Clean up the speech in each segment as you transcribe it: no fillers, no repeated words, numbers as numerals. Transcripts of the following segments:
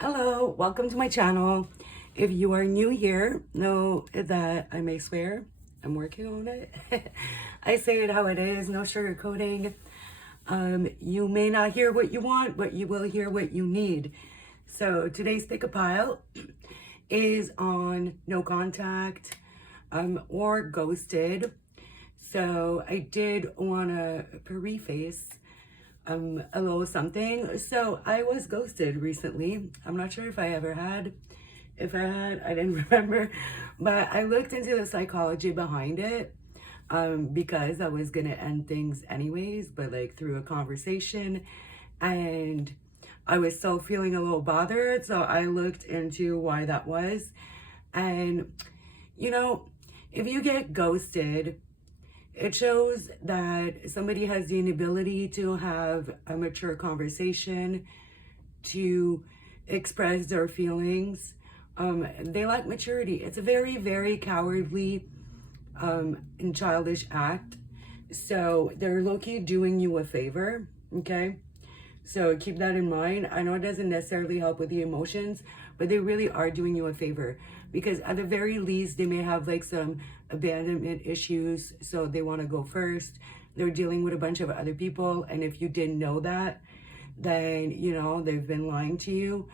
Hello, welcome to my channel. If you are new here, know that I may swear. I'm working on it. I say it how it is, no sugarcoating. You may not hear what you want, but you will hear what you need. So today's pick a pile is on no contact or ghosted. So I did want to preface a little something. So I was ghosted recently. I'm not sure if I ever had. If I had, I didn't remember. But I looked into the psychology behind it because I was going to end things anyways, but like through a conversation. And I was still feeling a little bothered. So I looked into why that was. And, you know, if you get ghosted, it shows that somebody has the inability to have a mature conversation, to express their feelings. They lack maturity. It's a very, very cowardly and childish act. So they're low-key doing you a favor, okay? So keep that in mind. I know it doesn't necessarily help with the emotions, but they really are doing you a favor because at the very least, they may have like some abandonment issues. So they want to go first. They're dealing with a bunch of other people. And if you didn't know that, then, you know, they've been lying to you.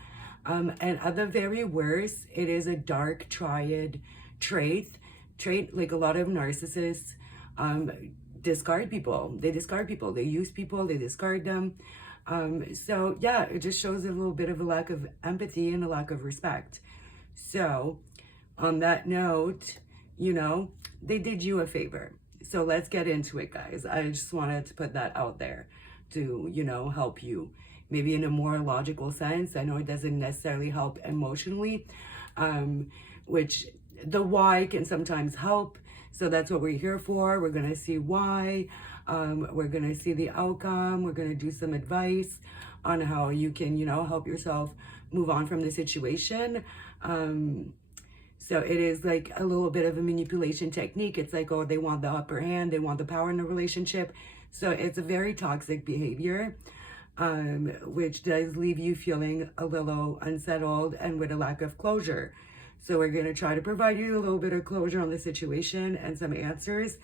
And at the very worst, it is a dark triad trait, like a lot of narcissists discard people. They discard people. They use people. They discard them. So yeah, it just shows a little bit of a lack of empathy and a lack of respect. So on that note, you know, they did you a favor. So let's get into it, guys. I just wanted to put that out there to, you know, help you maybe in a more logical sense. I know it doesn't necessarily help emotionally, which the why can sometimes help. So that's what we're here for. We're going to see why. We're going to see the outcome. We're going to do some advice on how you can, you know, help yourself move on from the situation. So it is like a little bit of a manipulation technique. It's like, oh, they want the upper hand. They want the power in the relationship. So it's a very toxic behavior, which does leave you feeling a little unsettled and with a lack of closure. So we're going to try to provide you a little bit of closure on the situation and some answers.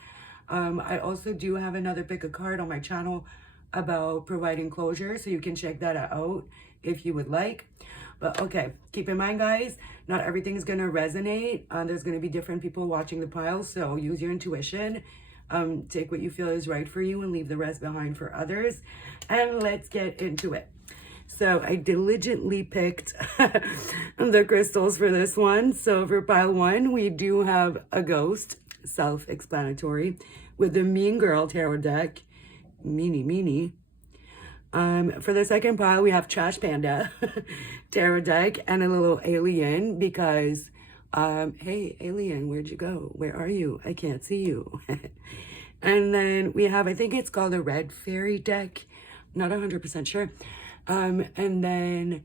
I also do have another pick a card on my channel about providing closure, so you can check that out if you would like. But okay, keep in mind, guys, not everything is going to resonate. There's going to be different people watching the pile, so use your intuition. Take what you feel is right for you and leave the rest behind for others. And let's get into it. So I diligently picked the crystals for this one. So for pile one, we do have a ghost, self-explanatory, with the Mean Girl Tarot deck, meanie. For the second pile, we have Trash Panda Tarot deck and a little alien because, hey, alien, where'd you go? Where are you? I can't see you. And then we have, I think it's called a Red Fairy deck. Not 100% sure. And then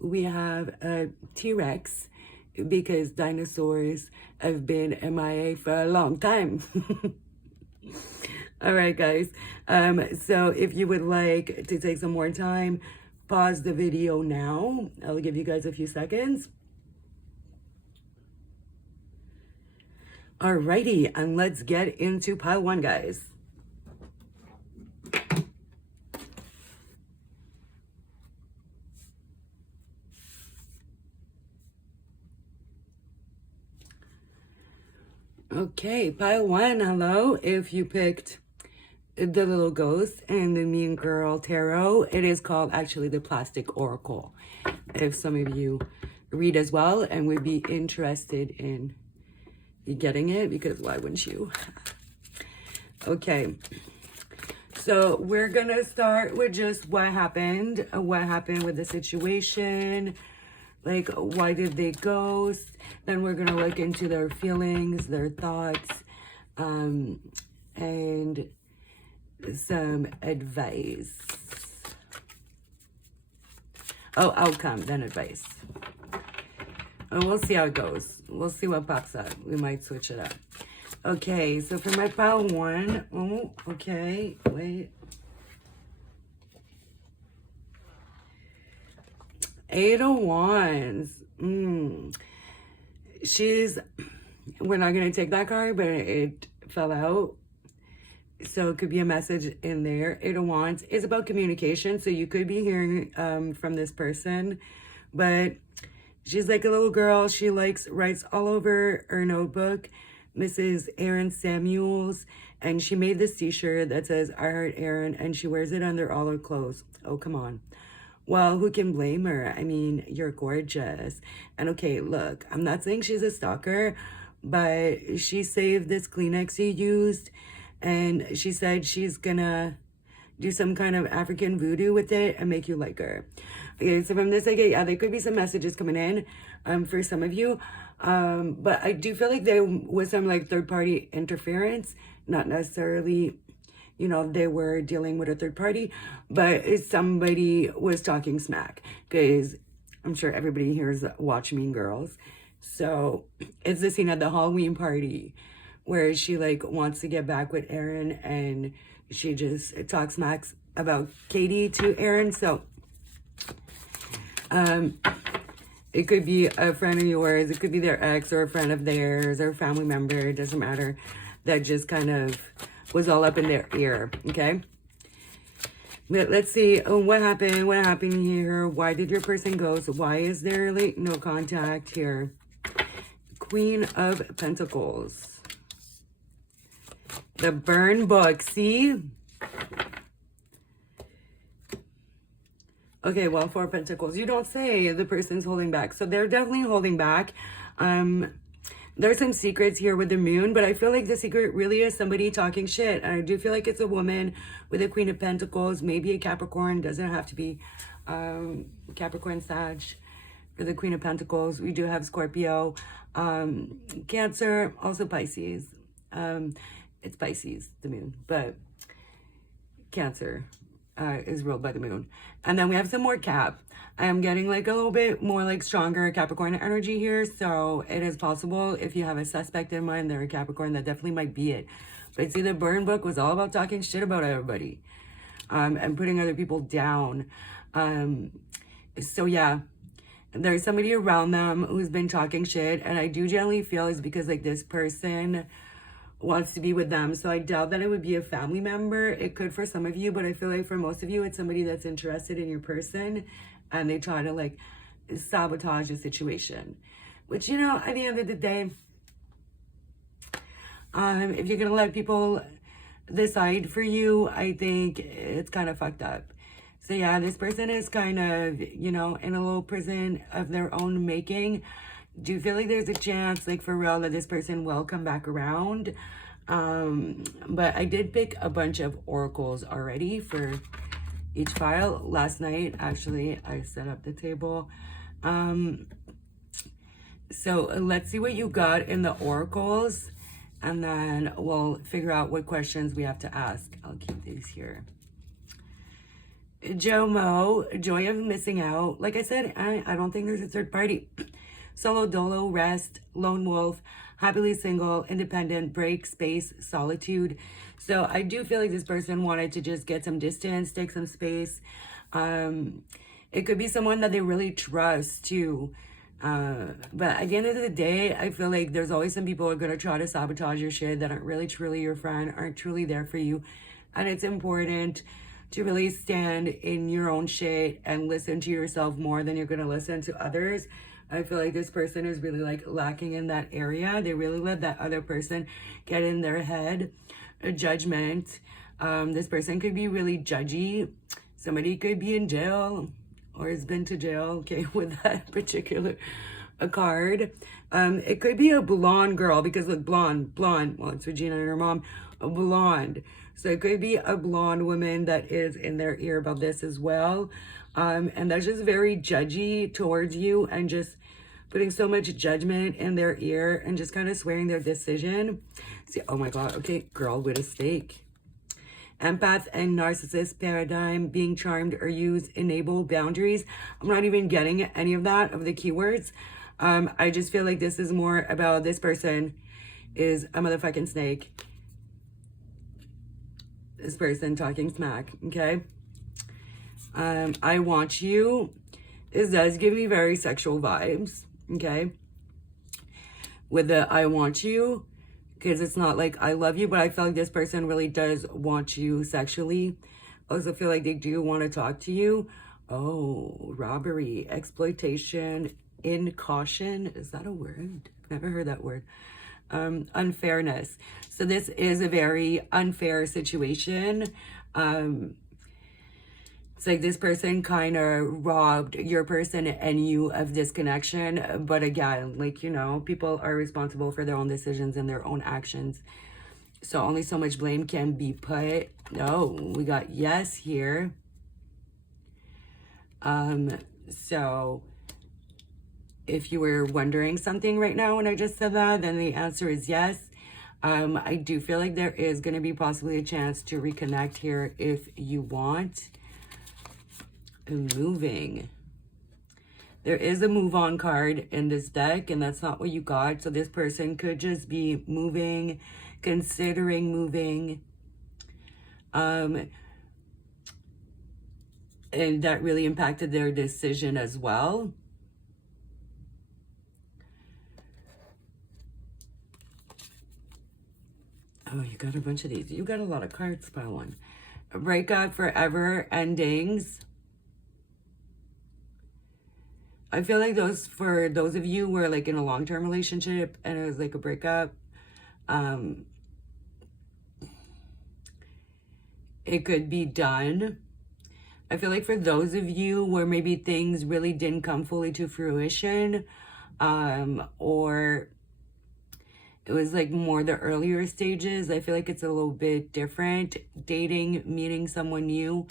we have a T-Rex because dinosaurs have been MIA for a long time. All right, guys. So if you would like to take some more time, pause the video now. I'll give you guys a few seconds. Alrighty, and let's get into pile one, guys. Okay, pile one, hello. If you picked the little ghost and the Mean Girl Tarot, it is called actually the Plastic Oracle. If some of you read as well and would be interested in getting it, because why wouldn't you? Okay, so we're gonna start with just what happened with the situation. Like, why did they ghost? Then we're gonna look into their feelings, their thoughts, and some advice. Oh, outcome, then advice. And we'll see how it goes. We'll see what pops up. We might switch it up. Okay, so for my pile one, oh, okay, wait. Eight of Wands. We're not going to take that card, but it fell out. So it could be a message in there. Eight of Wands is about communication. So you could be hearing from this person, but she's like a little girl. She writes all over her notebook. Mrs. Erin Samuels, and she made this t-shirt that says I heart Erin, and she wears it under all her clothes. Oh, come on. Well, who can blame her? I mean, you're gorgeous. And okay, look, I'm not saying she's a stalker, but she saved this Kleenex you used, and she said she's gonna do some kind of African voodoo with it and make you like her. Okay, so from this, yeah, there could be some messages coming in for some of you. But I do feel like there was some like third-party interference, not necessarily, you know, they were dealing with a third party, but somebody was talking smack, because I'm sure everybody here has watched Mean Girls. So it's the scene at the Halloween party where she like wants to get back with Erin, and she just talks smack about Katie to Erin. So it could be a friend of yours, it could be their ex or a friend of theirs or a family member, it doesn't matter, that just kind of was all up in their ear, okay? But let's see, what happened here? Why did your person go? So why is there like no contact here? Queen of Pentacles. The burn book, see? Okay, well, Four of Pentacles. You don't say the person's holding back. So they're definitely holding back. There's some secrets here with the moon, but I feel like the secret really is somebody talking shit. And I do feel like it's a woman with a Queen of Pentacles, maybe a Capricorn. Doesn't have to be Capricorn, Sag for the Queen of Pentacles. We do have Scorpio, Cancer, also Pisces. It's Pisces, the moon, but Cancer is ruled by the moon. And then we have some more Cap. I am getting like a little bit more like stronger Capricorn energy here. So it is possible if you have a suspect in mind, they're a Capricorn, that definitely might be it. But see, the burn book was all about talking shit about everybody and putting other people down. So yeah, there's somebody around them who's been talking shit. And I do generally feel it's because like this person wants to be with them. So I doubt that it would be a family member. It could for some of you, but I feel like for most of you, it's somebody that's interested in your person and they try to like sabotage the situation. Which, you know, at the end of the day, if you're gonna let people decide for you, I think it's kind of fucked up. So yeah, this person is kind of, you know, in a little prison of their own making. Do you feel like there's a chance, like for real, that this person will come back around? But I did pick a bunch of oracles already for each file. Last night, actually, I set up the table. So let's see what you got in the oracles, and then we'll figure out what questions we have to ask. I'll keep these here. Jomo, joy of missing out. Like I said, I don't think there's a third party. Solo, dolo, rest, lone wolf, happily single, independent, break, space, solitude. So I do feel like this person wanted to just get some distance, take some space. It could be someone that they really trust too. But at the end of the day, I feel like there's always some people who are going to try to sabotage your shit that aren't really truly your friend, aren't truly there for you. And it's important to really stand in your own shit and listen to yourself more than you're going to listen to others. I feel like this person is really like lacking in that area. They really let that other person get in their head. A judgment. This person could be really judgy. Somebody could be in jail or has been to jail, okay, with that particular card. It could be a blonde girl, because look, blonde, well, it's Regina and her mom, a blonde. So it could be a blonde woman that is in their ear about this as well. And that's just very judgy towards you and just putting so much judgment in their ear and just kind of swearing their decision. See, oh my God, okay, girl with a stake. Empath and narcissist paradigm, being charmed or use, enable boundaries. I'm not even getting any of that, of the keywords. I just feel like this is more about this person is a motherfucking snake. This person talking smack, okay? I want you. This does give me very sexual vibes, okay? With the I want you, because it's not like I love you, but I feel like this person really does want you sexually. I also feel like they do want to talk to you. Oh, robbery, exploitation, incaution. Is that a word? I've never heard that word. Unfairness. So this is a very unfair situation. It's like this person kind of robbed your person and you of this connection. But again, like, you know, people are responsible for their own decisions and their own actions. So only so much blame can be put. No, we got yes here. So if you were wondering something right now when I just said that, then the answer is yes. I do feel like there is going to be possibly a chance to reconnect here if you want. Moving. There is a move on card in this deck, and that's not what you got. So this person could just be moving, considering moving. And that really impacted their decision as well. Oh, you got a bunch of these. You got a lot of cards, pile one. A breakup, forever endings. I feel like for those of you who are like in a long-term relationship and it was like a breakup, it could be done. I feel like for those of you where maybe things really didn't come fully to fruition, or it was like more the earlier stages, I feel like it's a little bit different. Dating, meeting someone new,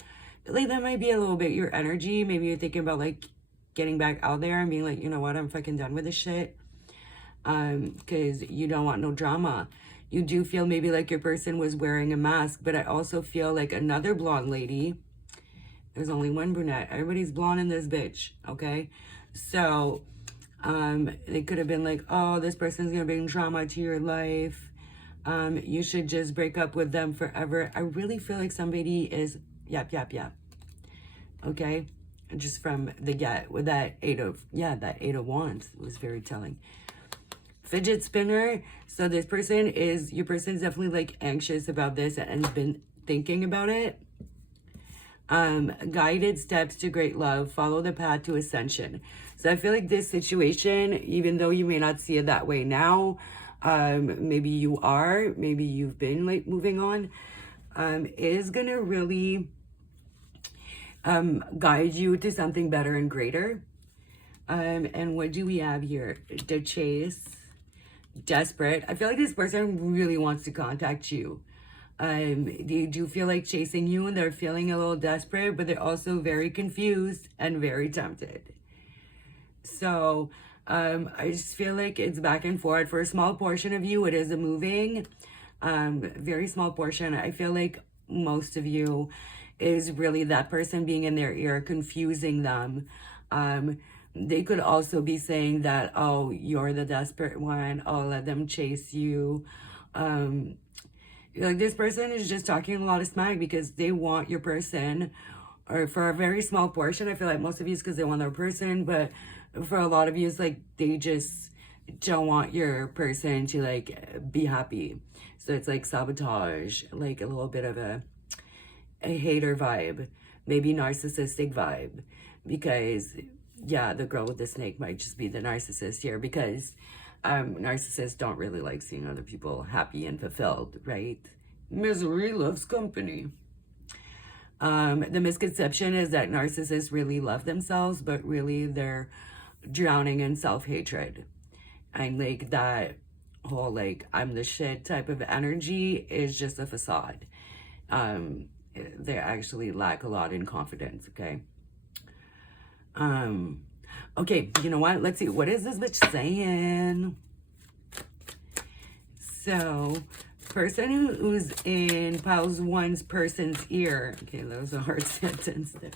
like that might be a little bit your energy. Maybe you're thinking about like getting back out there and being like, you know what, I'm fucking done with this shit. Because you don't want no drama. You do feel maybe like your person was wearing a mask, but I also feel like another blonde lady. There's only one brunette. Everybody's blonde in this bitch, okay? So, they could have been like, oh, this person's gonna bring drama to your life. You should just break up with them forever. I really feel like somebody is yap, yap, yap. Okay? Just from the get with that eight of wands was very telling. Fidget spinner. So this person is, your person's definitely like anxious about this and has been thinking about it. Guided steps to great love, follow the path to ascension. So I feel like this situation, even though you may not see it that way now, maybe you are, maybe you've been like moving on, is gonna really guide you to something better and greater. And what do we have here? The chase, desperate. I feel like this person really wants to contact you. They do feel like chasing you and they're feeling a little desperate, but they're also very confused and very tempted. So I just feel like it's back and forth. For a small portion of you, it is a moving, very small portion. I feel like most of you is really that person being in their ear, confusing them. They could also be saying that, oh, you're the desperate one. Oh, let them chase you. Like this person is just talking a lot of smack because they want your person, or for a very small portion. I feel like most of you is because they want their person, but for a lot of you, it's like they just don't want your person to like be happy. So it's like sabotage, like a little bit of a hater vibe, maybe narcissistic vibe, because yeah, the girl with the snake might just be the narcissist here, because narcissists don't really like seeing other people happy and fulfilled, right? Misery loves company. The misconception is that narcissists really love themselves, but really they're drowning in self-hatred. And like that whole like I'm the shit type of energy is just a facade. They actually lack a lot in confidence, okay? Okay, you know what? Let's see. What is this bitch saying? So, person who's in Piles One's person's ear. Okay, that was a hard sentence there.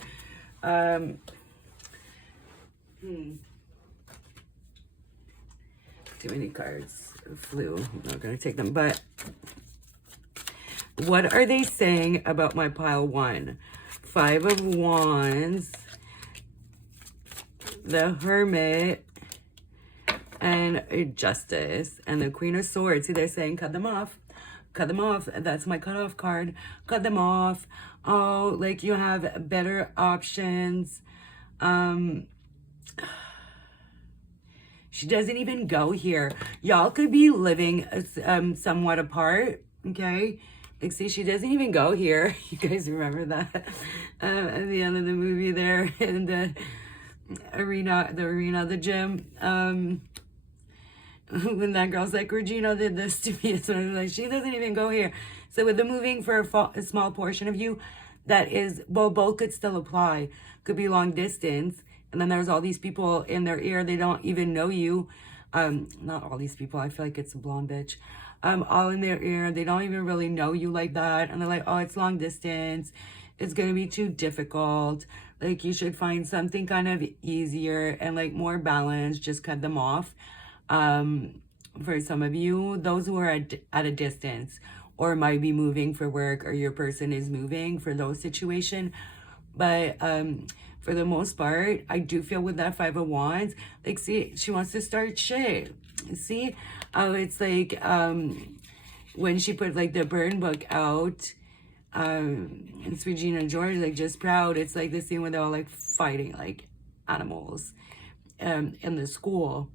Too many cards flew. I'm not going to take them, but what are they saying about my pile one? 5 of Wands. the Hermit, and Justice, and the Queen of Swords. See, they're saying cut them off. Cut them off. That's my cutoff card. Cut them off. Oh, like you have better options. She doesn't even go here. Y'all could be living somewhat apart, okay? Like, see, she doesn't even go here. You guys remember that? At the end of the movie there in the arena, the gym. When that girl's like, Regina did this to me. So I'm like, she doesn't even go here. So with the moving for a small portion of you, that is, well, both could still apply. Could be long distance. And then there's all these people in their ear. They don't even know you. Not all these people. I feel like it's a blonde bitch. All in their ear. They don't even really know you like that. And they're like, oh, it's long distance. It's going to be too difficult. Like, you should find something kind of easier and like more balanced. Just cut them off. For some of you, those who are at a distance or might be moving for work, or your person is moving for those situations. But for the most part, I do feel with that Five of Wands, like, see, she wants to start shit. See, it's like when she put like the burn book out, it's Regina George, like Just Proud. It's like the scene where they're all like fighting like animals in the school.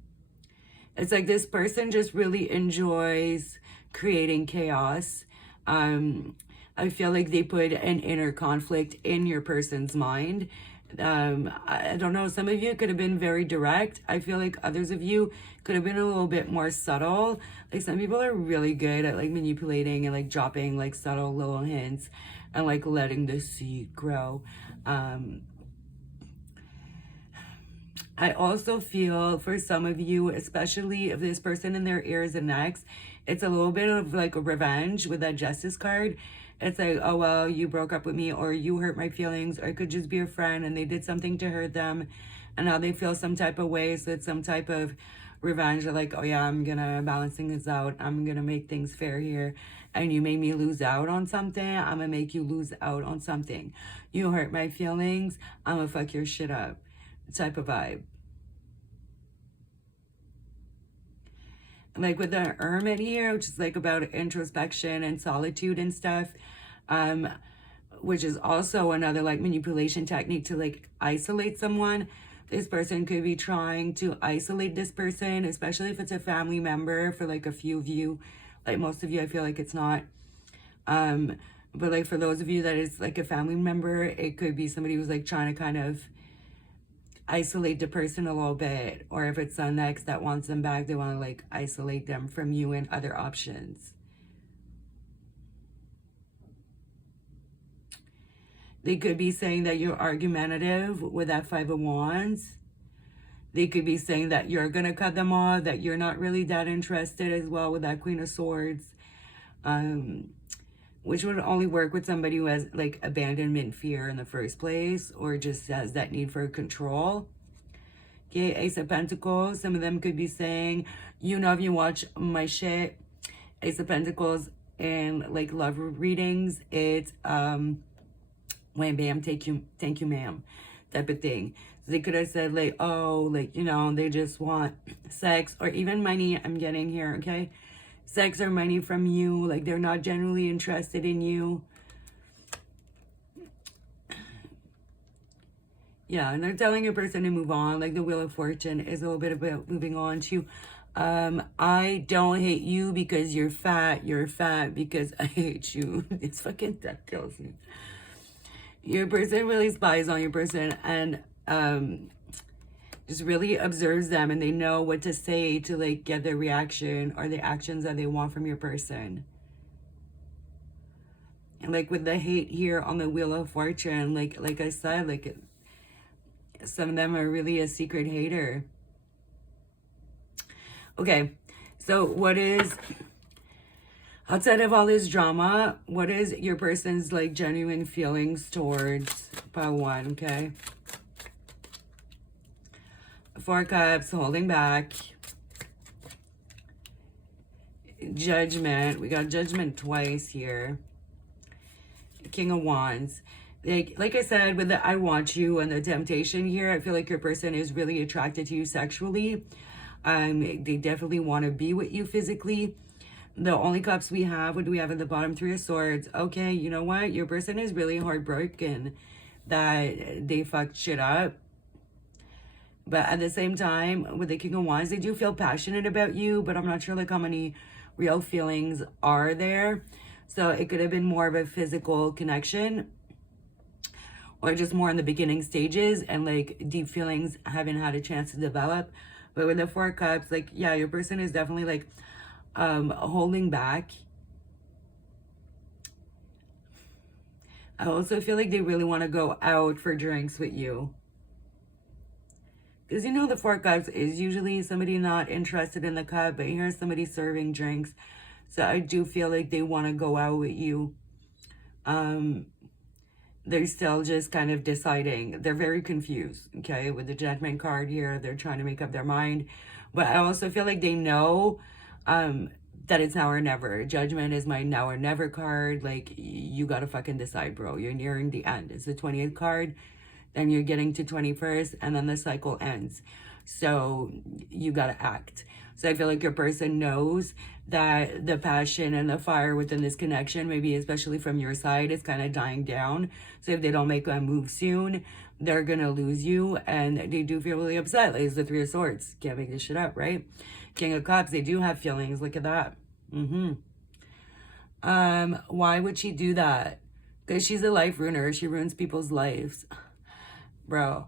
It's like this person just really enjoys creating chaos. I feel like they put an inner conflict in your person's mind. I don't know, some of you could have been very direct. I feel like others of you could have been a little bit more subtle. Like, some people are really good at like manipulating and like dropping like subtle little hints and like letting the seed grow. I also feel for some of you, especially if this person in their ears and necks, it's a little bit of like a revenge with that Justice card. It's like, oh, well, you broke up with me, or you hurt my feelings, or it could just be a friend and they did something to hurt them and now they feel some type of way. So it's some type of revenge. They're like, oh yeah, I'm gonna balance things out. I'm gonna make things fair here. And you made me lose out on something. I'm gonna make you lose out on something. You hurt my feelings. I'm gonna fuck your shit up type of vibe. Like with the Hermit here, which is like about introspection and solitude and stuff, which is also another like manipulation technique to like isolate someone. This person could be trying to isolate this person, especially if it's a family member. For like a few of you, like most of you, I feel like it's not. But like for those of you that is like a family member, it could be somebody who's like trying to kind of isolate the person a little bit. Or if it's an ex that wants them back, they want to like isolate them from you and other options. They could be saying that you're argumentative with that Five of Wands. They could be saying that you're going to cut them off, that you're not really that interested as well with that Queen of Swords. Which would only work with somebody who has like abandonment fear in the first place, or just has that need for control. Okay, Ace of Pentacles. Some of them could be saying, you know, if you watch my shit, Ace of Pentacles and like love readings, it's wham bam, thank you ma'am type of thing. So they could have said like, oh, like, you know, they just want sex or even money. I'm getting here, okay? Sex or money from you, like they're not genuinely interested in you. Yeah, and they're telling your person to move on. Like the Wheel of Fortune is a little bit about moving on to, I don't hate you because you're fat. You're fat because I hate you. It's fucking, that kills me. Your person really spies on your person and just really observes them, and they know what to say to like get their reaction or the actions that they want from your person. And like with the hate here on the Wheel of Fortune, like I said, like some of them are really a secret hater. Okay, so what is, outside of all this drama, what is your person's like genuine feelings towards part one, okay? Four Cups, holding back. Judgment. We got Judgment twice here. King of Wands. like I said, with the I want you and the temptation here, I feel like your person is really attracted to you sexually. They definitely want to be with you physically. The only cups we have, what do we have at the bottom? Three of Swords. Okay, you know what? Your person is really heartbroken that they fucked shit up. But at the same time, with the King of Wands, they do feel passionate about you, but I'm not sure like how many real feelings are there. So it could have been more of a physical connection, or just more in the beginning stages, and like deep feelings haven't had a chance to develop. But with the Four of Cups, like, yeah, your person is definitely like holding back. I also feel like they really want to go out for drinks with you. Because you know the Four of Cups is usually somebody not interested in the cup, but here's somebody serving drinks. So I do feel like they want to go out with you. They're still just kind of deciding. They're very confused, okay? With the Judgment card here, they're trying to make up their mind. But I also feel like they know that it's now or never. Judgment is my now or never card. Like, you gotta fucking decide, bro. You're nearing the end. It's the 20th card. Then you're getting to 21st, and then the cycle ends. So you gotta act. So I feel like your person knows that the passion and the fire within this connection, maybe especially from your side, is kind of dying down. So if they don't make a move soon, they're gonna lose you, and they do feel really upset. Like, it's the Three of Swords. Can't make this shit up, right? King of Cups, they do have feelings. Look at that. Why would she do that? Because she's a life ruiner. She ruins people's lives. Bro,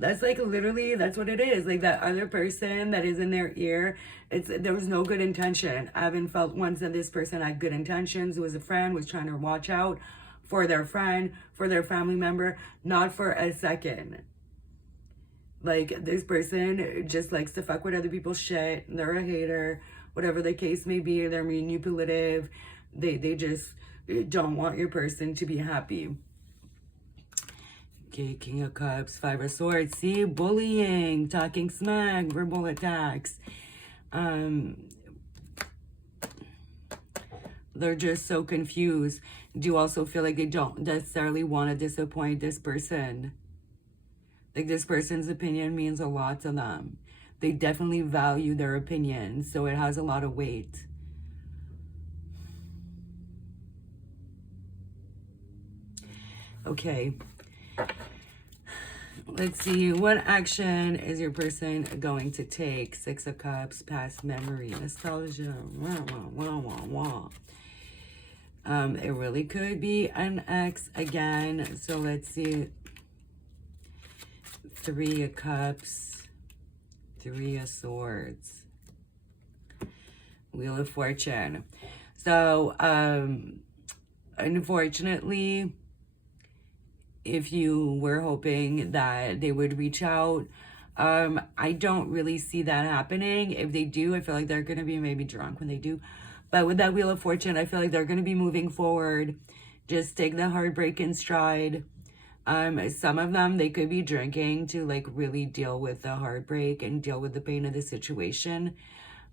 that's like literally, that's what it is. Like that other person that is in their ear, there was no good intention. I haven't felt once that this person had good intentions, was a friend, was trying to watch out for their friend, for their family member, not for a second. Like, this person just likes to fuck with other people's shit. They're a hater, whatever the case may be. They're manipulative. They just don't want your person to be happy. Okay, King of Cups, Five of Swords. See, bullying, talking smack, verbal attacks. They're just so confused. Do you also feel like they don't necessarily want to disappoint this person? Like, this person's opinion means a lot to them. They definitely value their opinion, so it has a lot of weight. Okay. Let's see. What action is your person going to take? Six of Cups, past memory, nostalgia. It really could be an ex again. So let's see. Three of Cups, Three of Swords, Wheel of Fortune. So, unfortunately, if you were hoping that they would reach out, I don't really see that happening. If they do, I feel like they're going to be maybe drunk when they do. But with that Wheel of Fortune, I feel like they're going to be moving forward. Just take the heartbreak in stride. Some of them, they could be drinking to like really deal with the heartbreak and deal with the pain of the situation.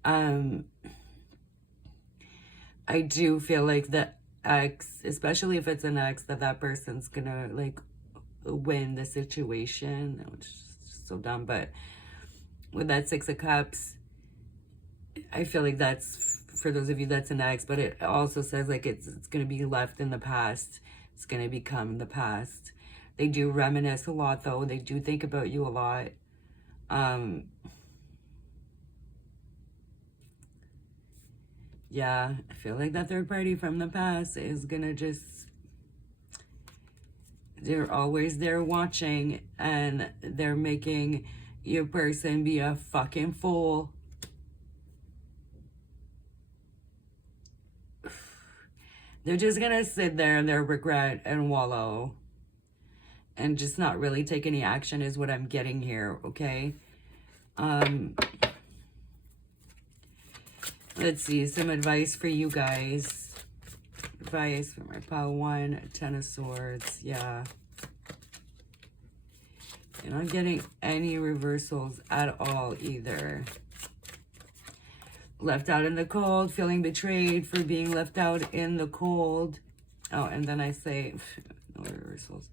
I do feel like the ex, especially if it's an ex, that person's gonna like win the situation, which is so dumb. But with that Six of Cups, I feel like that's, for those of you that's an ex, but it also says like it's gonna be left in the past. It's gonna become the past. They do reminisce a lot, though. They do think about you a lot. Yeah, I feel like that third party from the past is gonna just... They're always there watching, and they're making your person be a fucking fool. They're just gonna sit there in their regret and wallow. And just not really take any action is what I'm getting here, okay? Let's see, some advice for you guys. Advice for my pile one, Ten of Swords, yeah. You're not getting any reversals at all either. Left out in the cold, feeling betrayed for being left out in the cold. Oh, and then I say... No reversals.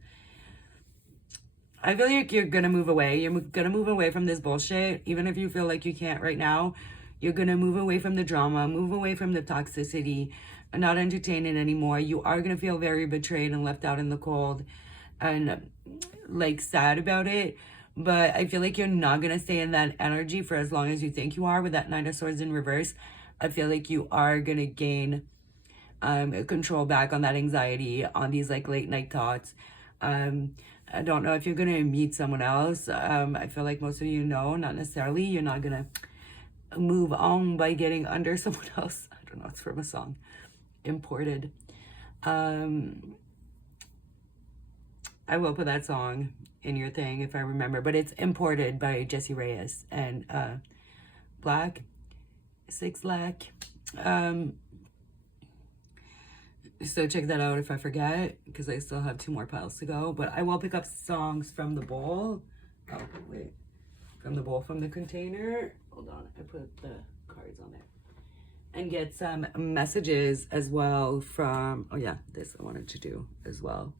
I feel like you're going to move away. You're going to move away from this bullshit. Even if you feel like you can't right now, you're going to move away from the drama, move away from the toxicity, and not entertain it anymore. You are going to feel very betrayed and left out in the cold and like sad about it. But I feel like you're not going to stay in that energy for as long as you think you are with that Nine of Swords in reverse. I feel like you are going to gain control back on that anxiety, on these like late night thoughts. I don't know if you're going to meet someone else. I feel like most of you know, not necessarily. You're not going to move on by getting under someone else. I don't know, it's from a song. Imported. I will put that song in your thing if I remember. But it's Imported by Jessie Reyes and Black. 6 Lack. So check that out if I forget, because I still have 2 more piles to go. But I will pick up songs from the bowl. Oh, wait. From the bowl, from the container. Hold on. I put the cards on there. And get some messages as well from... Oh, yeah. This I wanted to do as well.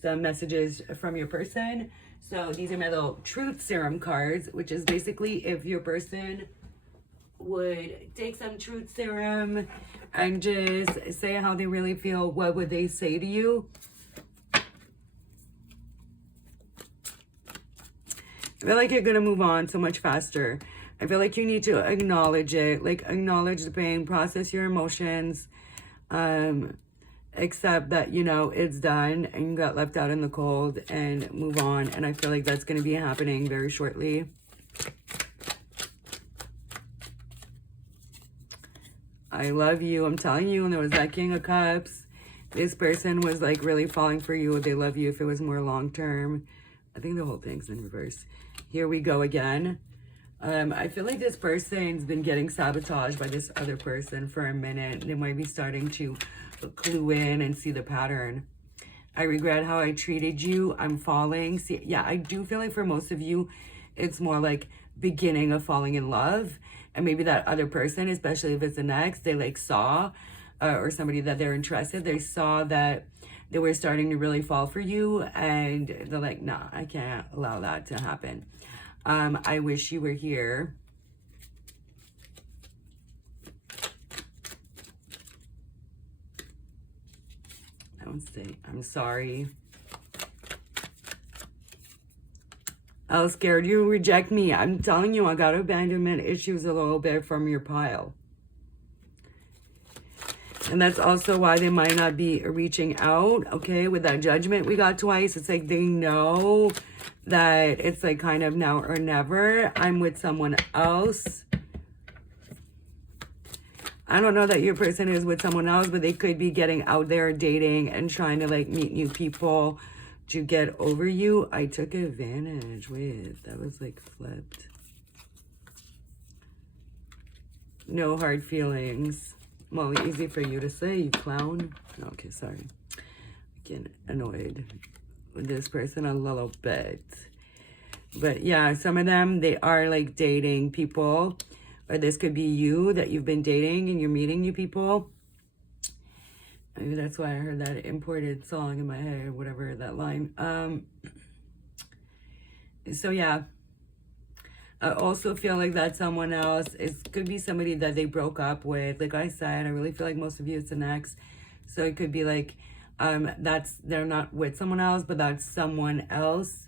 Some messages from your person. So these are my little truth serum cards, which is basically if your person would take some truth serum and just say how they really feel, what would they say to you? I feel like you're gonna move on so much faster. I feel like you need to acknowledge it, like acknowledge the pain, process your emotions, accept that, you know, it's done and you got left out in the cold, and move on. And I feel like that's gonna be happening very shortly. I love you. I'm telling you, and there was that King of Cups. This person was like really falling for you. They love you if it was more long term. I think the whole thing's in reverse. Here we go again. I feel like this person's been getting sabotaged by this other person for a minute. They might be starting to clue in and see the pattern. I regret how I treated you. I'm falling. See, yeah, I do feel like for most of you, it's more like beginning of falling in love. And maybe that other person, especially if it's an ex, they like saw, or somebody that they're interested, they saw that they were starting to really fall for you, and they're like, nah, I can't allow that to happen. I wish you were here. I don't say, I'm sorry. I was scared you reject me. I'm telling you, I got abandonment issues a little bit from your pile. And that's also why they might not be reaching out, okay? With that Judgment we got twice, it's like they know that it's like kind of now or never. I'm with someone else. I don't know that your person is with someone else, but they could be getting out there dating and trying to like meet new people to get over you. I took advantage. Wait, that was like flipped. No hard feelings. Well, easy for you to say, you clown. Okay, sorry. Getting annoyed with this person a little bit. But yeah, some of them, they are like dating people. Or this could be you that you've been dating and you're meeting new people. Maybe that's why I heard that Imported song in my head, or whatever, that line. So yeah, I also feel like that someone else could be somebody that they broke up with. Like I said, I really feel like most of you it's an ex. So it could be like, they're not with someone else, but that someone else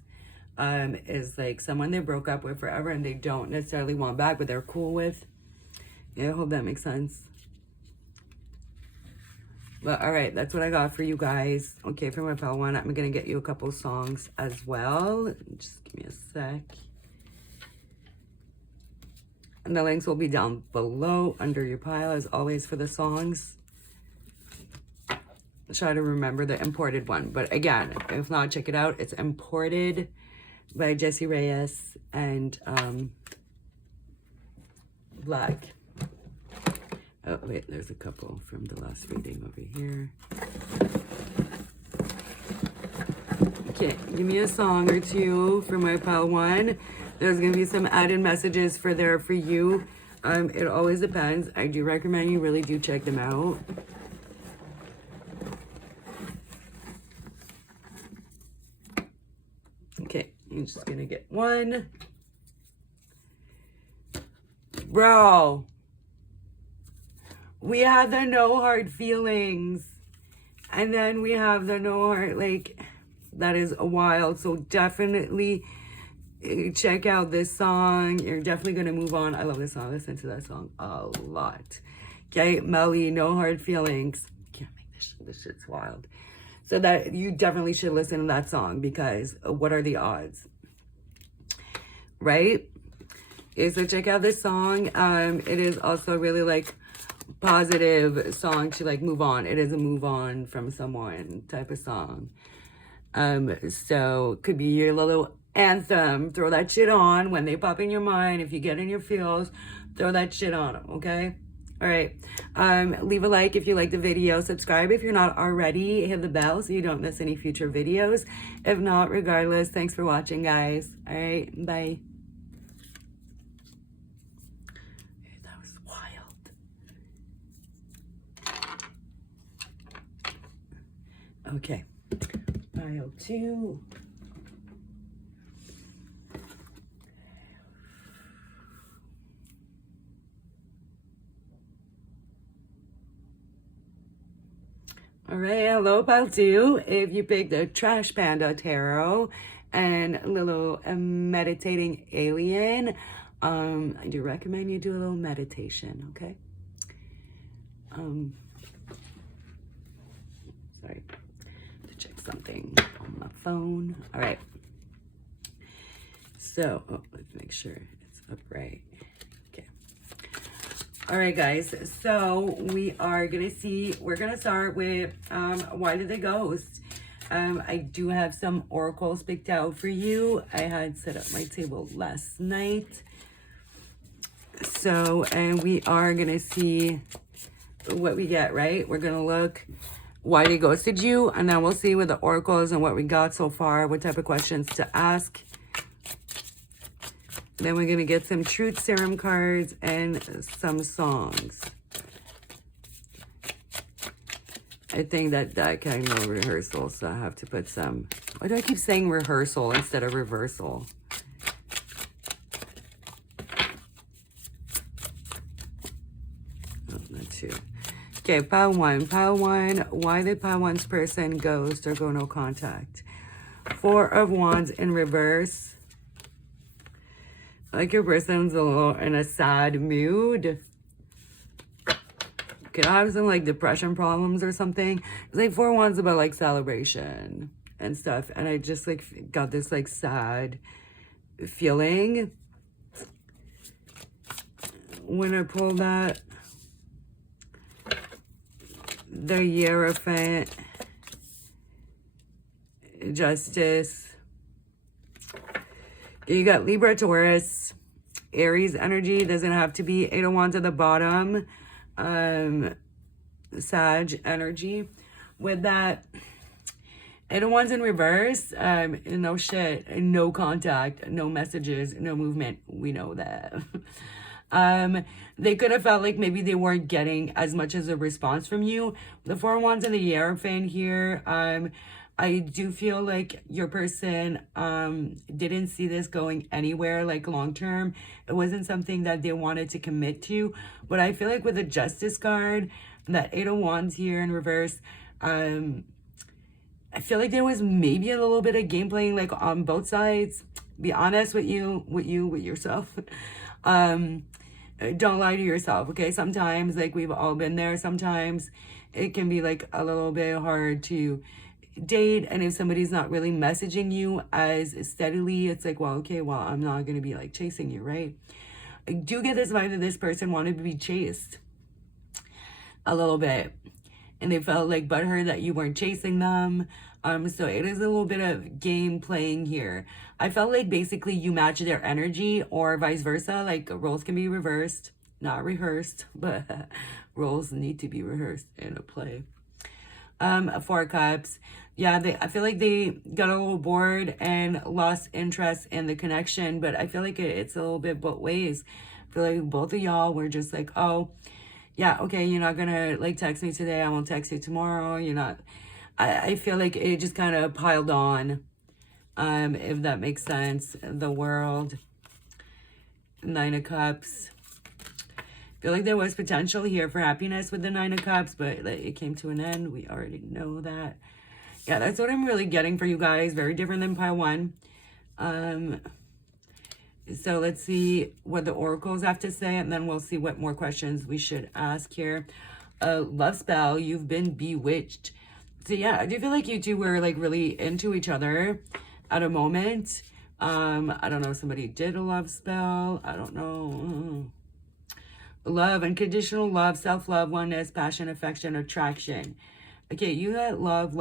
is like someone they broke up with forever and they don't necessarily want back, but they're cool with. Yeah, I hope that makes sense. But all right, that's what I got for you guys. Okay, for my pile 1, I'm gonna get you a couple songs as well. Just give me a sec. And the links will be down below under your pile as always for the songs. Try to remember the Imported one. But again, if not, check it out. It's Imported by Jessie Reyes and Black. Oh, wait, there's a couple from the last reading over here. Okay, give me a song or two for my pile 1. There's going to be some added messages for there for you. It always depends. I do recommend you really do check them out. just gonna get one. Bro, we had the no hard feelings, and then we have the no hard, like, that is wild. So definitely check out this song. You're definitely gonna move on. I love this song. I listen to that song a lot. Okay, Melii, no hard feelings. Can't make this shit's wild. So that you definitely should listen to that song, because what are the odds, right? Okay, so check out this song. It is also really like positive song to like move on. It is a move on from someone type of song. So it could be your little anthem. Throw that shit on when they pop in your mind. If you get in your feels, throw that shit on them, okay? All right. Leave a like if you like the video. Subscribe if you're not already. Hit the bell so you don't miss any future videos. If not, regardless, thanks for watching, guys. All right, bye. That was wild. Okay. Pile 2. All right, hello, pile 2. If you picked the Trash Panda Tarot and little meditating alien, I do recommend you do a little meditation, okay? Sorry, to check something on my phone. All right. So, let's make sure it's upright. All right, guys, so we are gonna see, we're gonna start with why did they ghost? I do have some oracles picked out for you. I had set up my table last night. So, and we are gonna see what we get, right? We're gonna look why they ghosted you, and then we'll see with the oracles and what we got so far, what type of questions to ask. Then we're going to get some truth serum cards and some songs. I think that kind of rehearsal, so I have to put some... Why do I keep saying rehearsal instead of reversal? Oh, not 2. Okay, pile 1. Pile 1, why did pile 1's person ghost or go no contact? 4 of Wands in reverse. Like your person's a little in a sad mood. Could have some like depression problems or something. It's like 4 Wands about like celebration and stuff. And I just like got this like sad feeling when I pulled that. The Hierophant. Justice. You got Libra, Taurus, Aries energy. Doesn't have to be 8 of Wands at the bottom. Sag energy. With that 8 of Wands in reverse, no shit, no contact, no messages, no movement. We know that. They could have felt like maybe they weren't getting as much as a response from you. The 4 of Wands and the Hierophant here, I do feel like your person didn't see this going anywhere, like long term. It wasn't something that they wanted to commit to. But I feel like with the Justice card, that 8 of Wands here in reverse, I feel like there was maybe a little bit of game playing like on both sides. Be honest with yourself. Don't lie to yourself, okay? Sometimes, like we've all been there, sometimes it can be like a little bit hard to date, and if somebody's not really messaging you as steadily, it's like, well, okay, well, I'm not gonna be like chasing you, right? I do get this vibe that this person wanted to be chased a little bit, and they felt like butthurt that you weren't chasing them. So it is a little bit of game playing here. I felt like basically you match their energy, or vice versa. Like roles can be reversed, not rehearsed, but roles need to be rehearsed in a play. 4 Cups. Yeah, I feel like they got a little bored and lost interest in the connection, but I feel like it's a little bit both ways. I feel like both of y'all were just like, oh, yeah, okay, you're not gonna like text me today, I won't text you tomorrow, you're not. I feel like it just kind of piled on if that makes sense. The World, Nine of Cups. I feel like there was potential here for happiness with the Nine of Cups, but like, it came to an end. We already know that. Yeah, that's what I'm really getting for you guys. Very different than pile one. So let's see what the oracles have to say, and then we'll see what more questions we should ask here. Love spell, you've been bewitched. So yeah, I do feel like you two were like really into each other at a moment. I don't know, somebody did a love spell. I don't know. Love, unconditional love, self-love, oneness, passion, affection, attraction. Okay, you had love.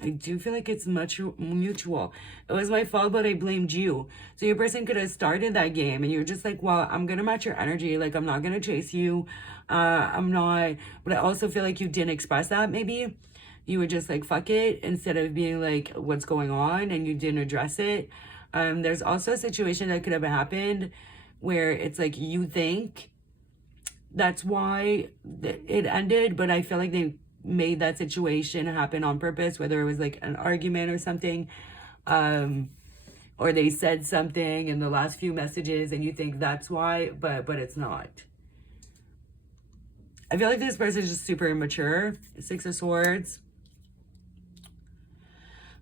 I do feel like it's much mutual. It was my fault, but I blamed you. So your person could have started that game and you're just like, well, I'm going to match your energy. Like, I'm not going to chase you. I'm not. But I also feel like you didn't express that maybe. You were just like, fuck it, instead of being like, what's going on? And you didn't address it. There's also a situation that could have happened where it's like you think that's why it ended, but I feel like they made that situation happen on purpose, whether it was like an argument or something, or they said something in the last few messages and you think that's why, but it's not. I feel like this person is just super immature. Six of Swords.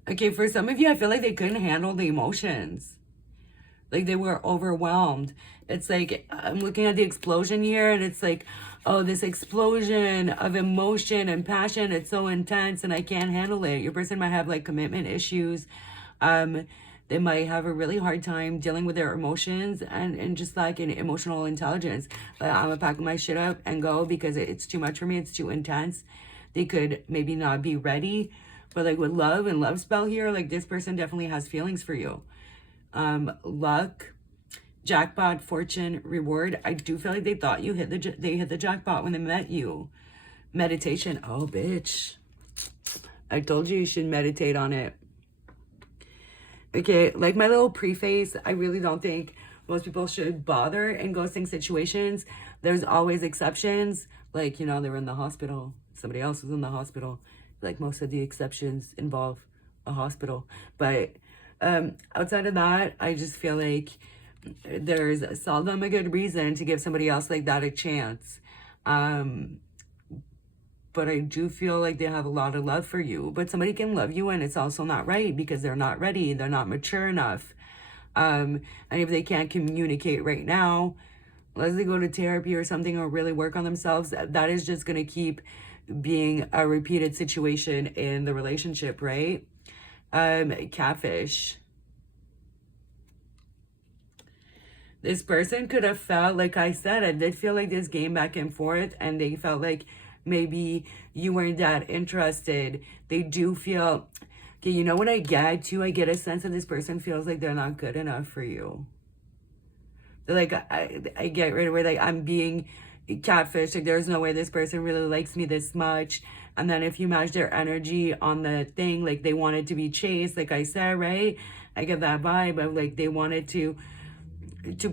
Okay, for some of you, I feel like they couldn't handle the emotions. Like they were overwhelmed. It's like, I'm looking at the explosion here and it's like, oh, this explosion of emotion and passion, it's so intense and I can't handle it. Your person might have like commitment issues. They might have a really hard time dealing with their emotions and just like an emotional intelligence. I'm gonna pack my shit up and go because it's too much for me. It's too intense. They could maybe not be ready. But like with love and love spell here, like this person definitely has feelings for you. Luck, jackpot, fortune, reward. I do feel like they thought you hit the jackpot when they met you. Meditation. Oh, bitch. I told you should meditate on it. Okay, like my little preface, I really don't think most people should bother in ghosting situations. There's always exceptions. Like, you know, they were in the hospital. Somebody else was in the hospital. Like most of the exceptions involve a hospital. But outside of that, I just feel like there's seldom a good reason to give somebody else like that a chance. But I do feel like they have a lot of love for you. But somebody can love you and it's also not right because they're not ready. They're not mature enough. And if they can't communicate right now, unless they go to therapy or something or really work on themselves, that is just going to keep being a repeated situation in the relationship, right? Catfish. This person could have felt, like I said, I did feel like this game back and forth and they felt like maybe you weren't that interested. They do feel, okay, you know what I get too? I get a sense that this person feels like they're not good enough for you. They're like, I get rid of where like I'm being catfish, like there's no way this person really likes me this much. And then if you match their energy on the thing, like they wanted to be chased, like I said, right? I get that vibe of like they wanted to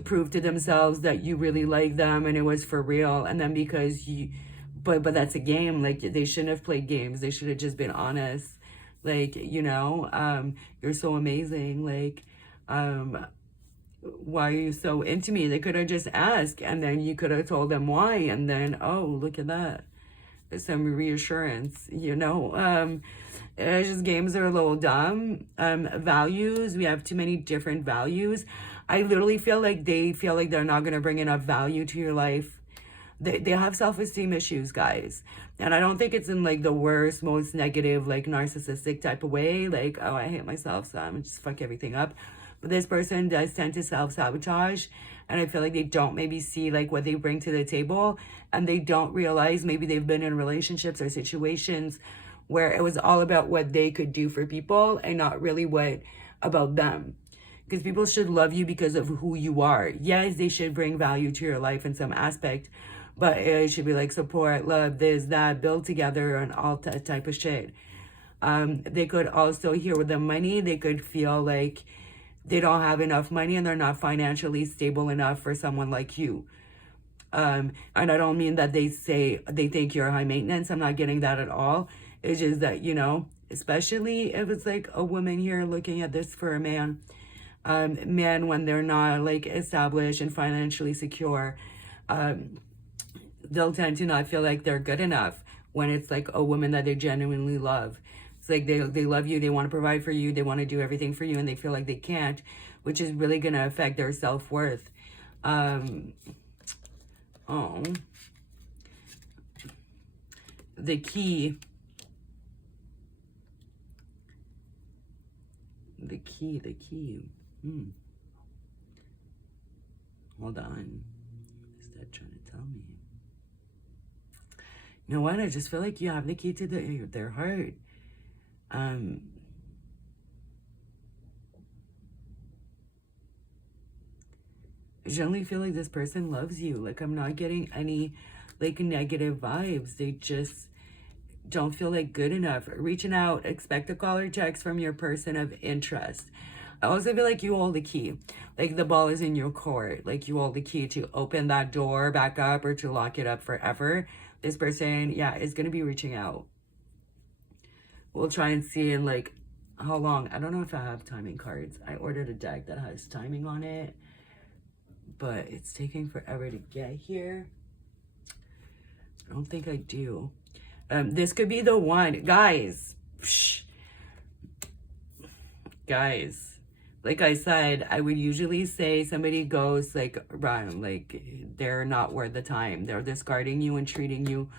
prove to themselves that you really like them and it was for real. And then because you, but that's a game. Like they shouldn't have played games. They should have just been honest. Like, you know, you're so amazing. Like, why are you so into me? They could have just asked and then you could have told them why. And then, oh, look at that. There's some reassurance, you know. It's just games are a little dumb. Values, we have too many different values. I literally feel like they feel like they're not going to bring enough value to your life. They have self-esteem issues, guys. And I don't think it's in like the worst, most negative, like narcissistic type of way. Like, oh, I hate myself, so I'm gonna just fuck everything up. But this person does tend to self-sabotage. And I feel like they don't maybe see like what they bring to the table. And they don't realize maybe they've been in relationships or situations where it was all about what they could do for people and not really what about them. Because people should love you because of who you are. Yes, they should bring value to your life in some aspect. But it should be like support, love, this, that, build together and all that type of shit. They could also, here with the money, they could feel like they don't have enough money and they're not financially stable enough for someone like you. And I don't mean that they think you're high maintenance. I'm not getting that at all. It's just that, you know, especially if it's like a woman here looking at this for a man. Men, when they're not like established and financially secure, they'll tend to not feel like they're good enough when it's like a woman that they genuinely love. It's like they love you, they want to provide for you, they want to do everything for you, and they feel like they can't, which is really going to affect their self-worth. The key. Hold on. What is that trying to tell me? You know what? I just feel like you have the key to their heart. I generally feel like this person loves you. Like, I'm not getting any like negative vibes. They just don't feel like good enough. Reaching out, expect a call or text from your person of interest. I also feel like you hold the key. Like, the ball is in your court. Like, you hold the key to open that door back up or to lock it up forever. This person, yeah, is going to be reaching out. We'll try and see in like how long. I don't know if I have timing cards. I ordered a deck that has timing on it, but it's taking forever to get here. I don't think I do. This could be the one. Guys. Guys. Like I said, I would usually say somebody goes like, run, like they're not worth the time. They're discarding you and treating you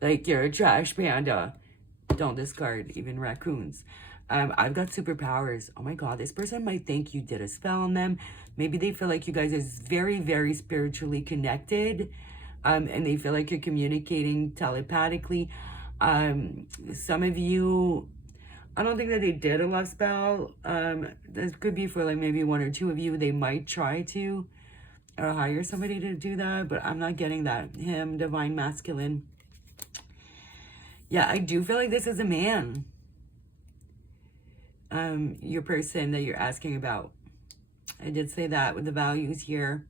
like you're a trash panda. Don't discard even raccoons. I've got superpowers. Oh my God, this person might think you did a spell on them. Maybe they feel like you guys is very, very spiritually connected. And they feel like you're communicating telepathically. Some of you, I don't think that they did a love spell. This could be for like maybe one or two of you. They might try to hire somebody to do that, but I'm not getting that. Him, divine masculine. Yeah, I do feel like this is a man. Your person that you're asking about. I did say that with the values here.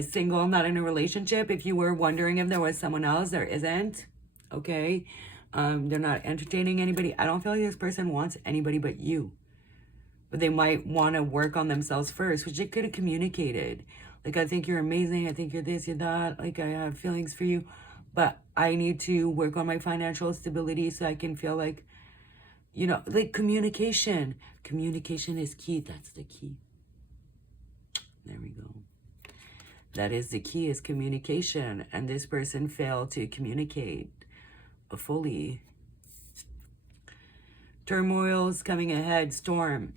Single, not in a relationship. If you were wondering if there was someone else, there isn't. Okay. They're not entertaining anybody. I don't feel like this person wants anybody but you. But they might want to work on themselves first, which they could have communicated. Like, I think you're amazing. I think you're this, you're that. Like, I have feelings for you. But I need to work on my financial stability so I can feel like, you know, like communication. Communication is key. That's the key. There we go. That is the key, is communication. And this person failed to communicate fully. Turmoil's coming ahead. Storm.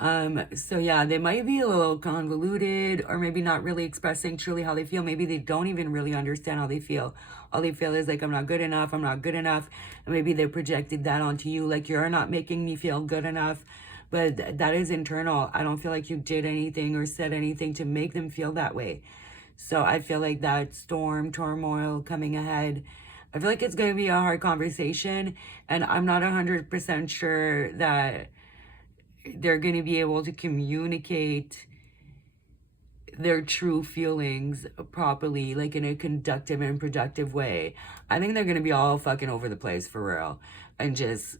So yeah, they might be a little convoluted, or maybe not really expressing truly how they feel. Maybe they don't even really understand how they feel. All they feel is like, I'm not good enough, I'm not good enough. And maybe they projected that onto you, like, you're not making me feel good enough. But that is internal. I don't feel like you did anything or said anything to make them feel that way. So I feel like that storm, turmoil coming ahead, I feel like it's going to be a hard conversation. And I'm not 100% sure that they're going to be able to communicate their true feelings properly, like in a conductive and productive way. I think they're going to be all fucking over the place for real. And just,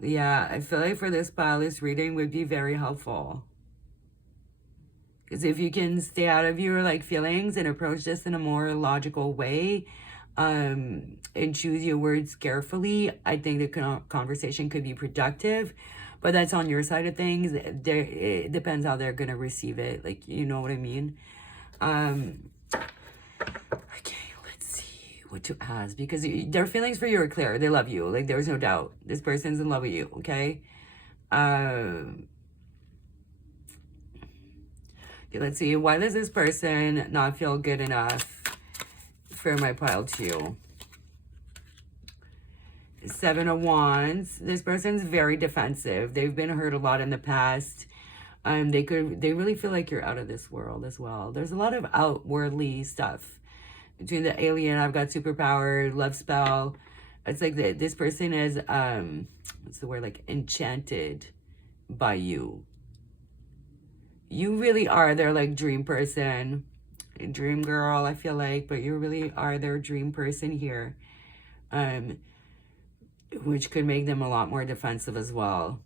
yeah, I feel like for this pile, this reading would be very helpful. Because if you can stay out of your like feelings and approach this in a more logical way, and choose your words carefully, I think the conversation could be productive. But that's on your side of things. It depends how they're gonna receive it. Like, you know what I mean? Okay, let's see what to ask, because their feelings for you are clear. They love you. Like, there's no doubt. This person's in love with you. Okay. Okay, let's see. Why does this person not feel good enough for my pile 2? 7 of Wands. This person's very defensive. They've been hurt a lot in the past. They really feel like you're out of this world as well. There's a lot of outwardly stuff. Between the alien, I've got superpower, love spell. It's like this person is, what's the word, like enchanted by you. You really are their like dream person, dream girl, I feel like, but you really are their dream person here. Which could make them a lot more defensive as well.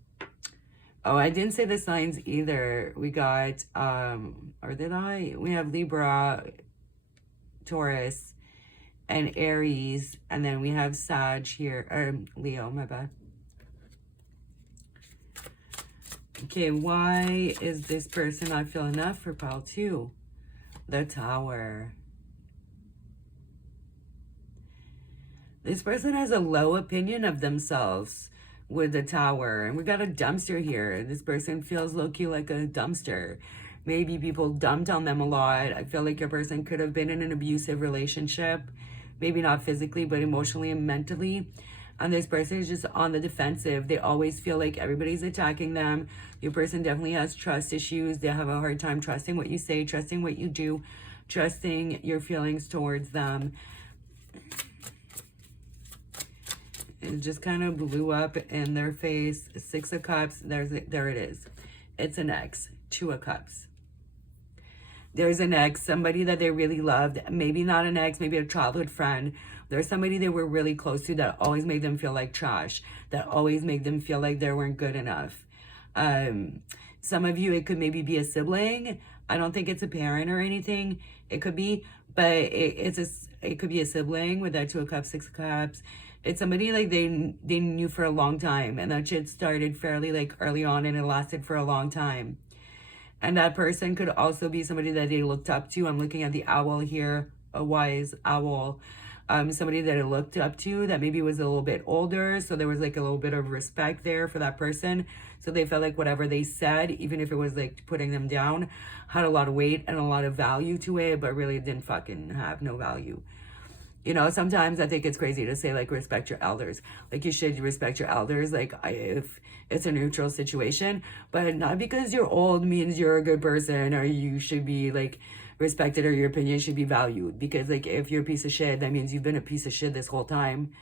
Oh, I didn't say the signs either. We got, or did I? We have Libra, Taurus, and Aries, and then we have Sag here, Leo, my bad. Okay, why is this person not feeling enough for pile 2? The Tower. This person has a low opinion of themselves with the Tower. And we got a dumpster here. This person feels low-key like a dumpster. Maybe people dumped on them a lot. I feel like your person could have been in an abusive relationship. Maybe not physically, but emotionally and mentally. And this person is just on the defensive. They always feel like everybody's attacking them. Your person definitely has trust issues. They have a hard time trusting what you say, trusting what you do, trusting your feelings towards them. It just kind of blew up in their face. 6 of Cups. There it is. It's an ex. 2 of Cups. There's an ex, somebody that they really loved. Maybe not an ex, maybe a childhood friend. There's somebody they were really close to that always made them feel like trash. That always made them feel like they weren't good enough. Some of you, it could maybe be a sibling. I don't think it's a parent or anything. It could be, but it could be a sibling with that 2 of Cups, 6 of Cups. It's somebody like they knew for a long time, and that shit started fairly like early on, and it lasted for a long time. And that person could also be somebody that they looked up to. I'm looking at the owl here, a wise owl. Somebody that I looked up to that maybe was a little bit older, so there was like a little bit of respect there for that person. So they felt like whatever they said, even if it was like putting them down, had a lot of weight and a lot of value to it, but really didn't fucking have no value. You know, sometimes I think it's crazy to say, like, respect your elders. Like, you should respect your elders, like, if it's a neutral situation. But not because you're old means you're a good person or you should be, like, respected or your opinion should be valued. Because, like, if you're a piece of shit, that means you've been a piece of shit this whole time.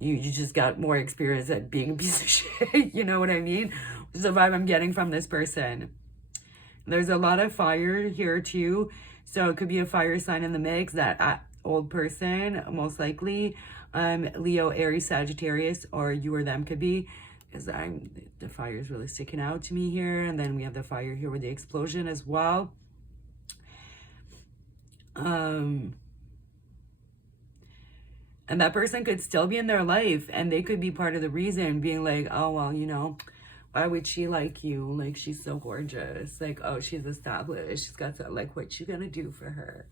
You just got more experience at being a piece of shit. You know what I mean? Which is the vibe I'm getting from this person. There's a lot of fire here, too. So it could be a fire sign in the mix that... old person, most likely, Leo, Aries, Sagittarius, or you or them could be, because the fire is really sticking out to me here. And then we have the fire here with the explosion as well. And that person could still be in their life, and they could be part of the reason, being like, oh, well, you know, why would she like you? Like, she's so gorgeous. Like, oh, she's established. She's got to, like, what you gonna do for her?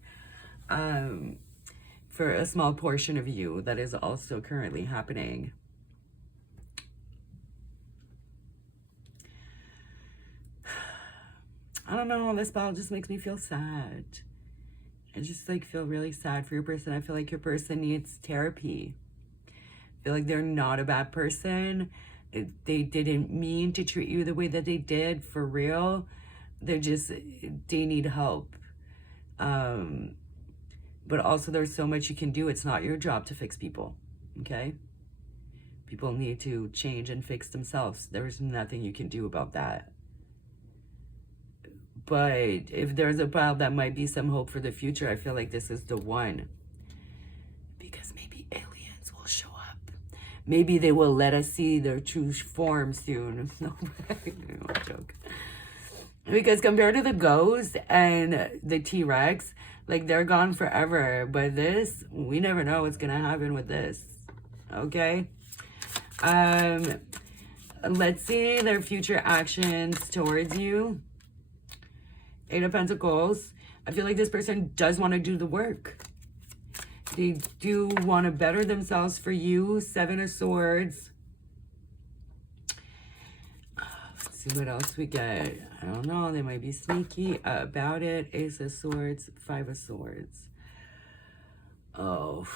For a small portion of you, that is also currently happening. I don't know, this ball just makes me feel sad. I just like feel really sad for your person. I feel like your person needs therapy. I feel like they're not a bad person. They didn't mean to treat you the way that they did, for real. They need help. But also there's so much you can do. It's not your job to fix people, okay? People need to change and fix themselves. There's nothing you can do about that. But if there's a pile that might be some hope for the future, I feel like this is the one. Because maybe aliens will show up. Maybe they will let us see their true form soon. No, joke. Because compared to the ghost and the T-Rex, like, they're gone forever. But this, we never know what's going to happen with this. Okay? Let's see their future actions towards you. 8 of Pentacles. I feel like this person does want to do the work. They do want to better themselves for you. 7 of Swords. Let's see what else we get. I don't know. They might be sneaky about it. Ace of Swords. 5 of Swords. Oh.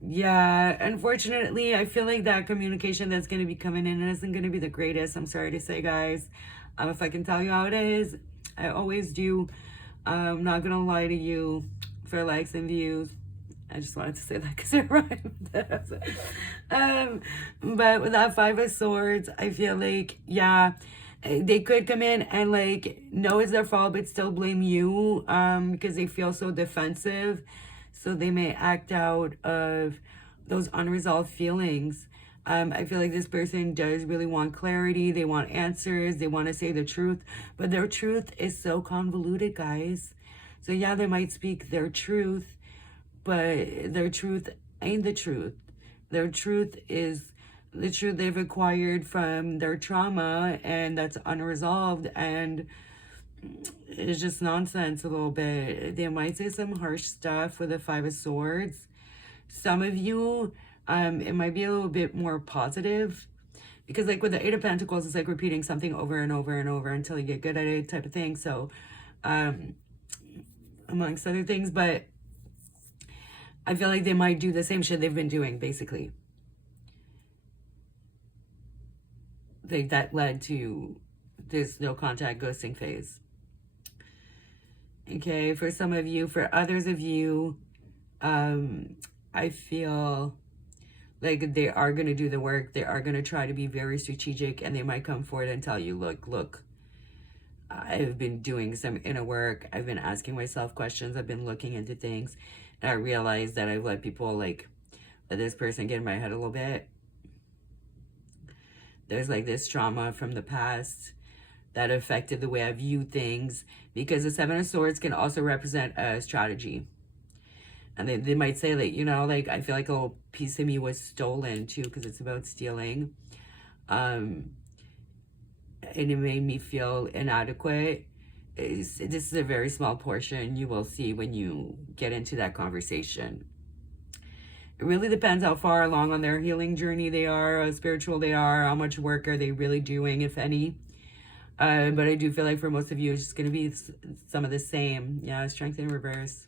Yeah, unfortunately, I feel like that communication that's going to be coming in isn't going to be the greatest. I'm sorry to say, guys. If I can tell you how it is, I always do. I'm not going to lie to you for likes and views. I just wanted to say that because it rhymed. But with that Five of Swords, I feel like, yeah, they could come in and like know it's their fault, but still blame you because they feel so defensive. So they may act out of those unresolved feelings. I feel like this person does really want clarity. They want answers. They want to say the truth, but their truth is so convoluted, guys. So yeah, they might speak their truth, but their truth ain't the truth. Their truth is the truth they've acquired from their trauma, and that's unresolved, and it's just nonsense a little bit. They might say some harsh stuff with the Five of Swords. Some of you, it might be a little bit more positive, because like with the Eight of Pentacles, it's like repeating something over and over and over until you get good at it type of thing. So amongst other things, but I feel like they might do the same shit they've been doing, basically. That led to this no contact ghosting phase. Okay, for some of you, for others of you, I feel like they are going to do the work. They are going to try to be very strategic, and they might come forward and tell you, look, I've been doing some inner work. I've been asking myself questions. I've been looking into things. And I realized that I've let people, like, let this person get in my head a little bit. There's, like, this trauma from the past that affected the way I view things. Because the Seven of Swords can also represent a strategy. And they might say, like, you know, like, I feel like a little piece of me was stolen, too, because it's about stealing. And it made me feel inadequate. This is a very small portion. You will see when you get into that conversation. It really depends how far along on their healing journey they are, how spiritual they are, how much work are they really doing, if any. But I do feel like for most of you, it's just going to be some of the same. Yeah, Strength in reverse.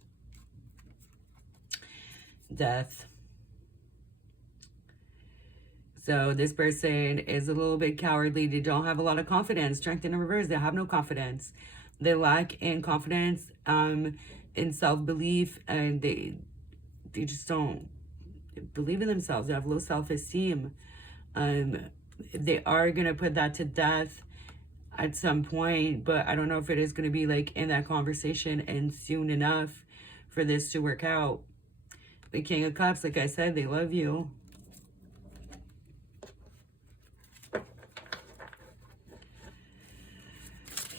Death. So this person is a little bit cowardly. They don't have a lot of confidence. Strength in reverse. They have no confidence. They lack in confidence, in self-belief, and they just don't believe in themselves. They have low self-esteem. They are going to put that to death at some point, but I don't know if it is going to be like in that conversation and soon enough for this to work out. The King of Cups, like I said, they love you.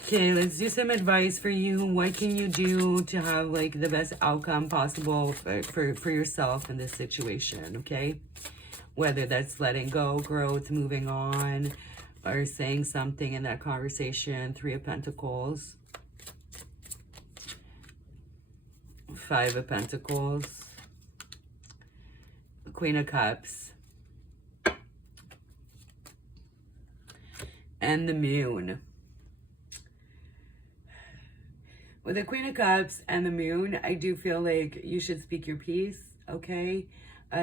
Okay, let's do some advice for you. What can you do to have like the best outcome possible for yourself in this situation, okay? Whether that's letting go, growth, moving on, or saying something in that conversation. Three of Pentacles. Five of Pentacles. Queen of Cups. And the Moon. With the Queen of Cups and the Moon, I do feel like you should speak your piece, okay?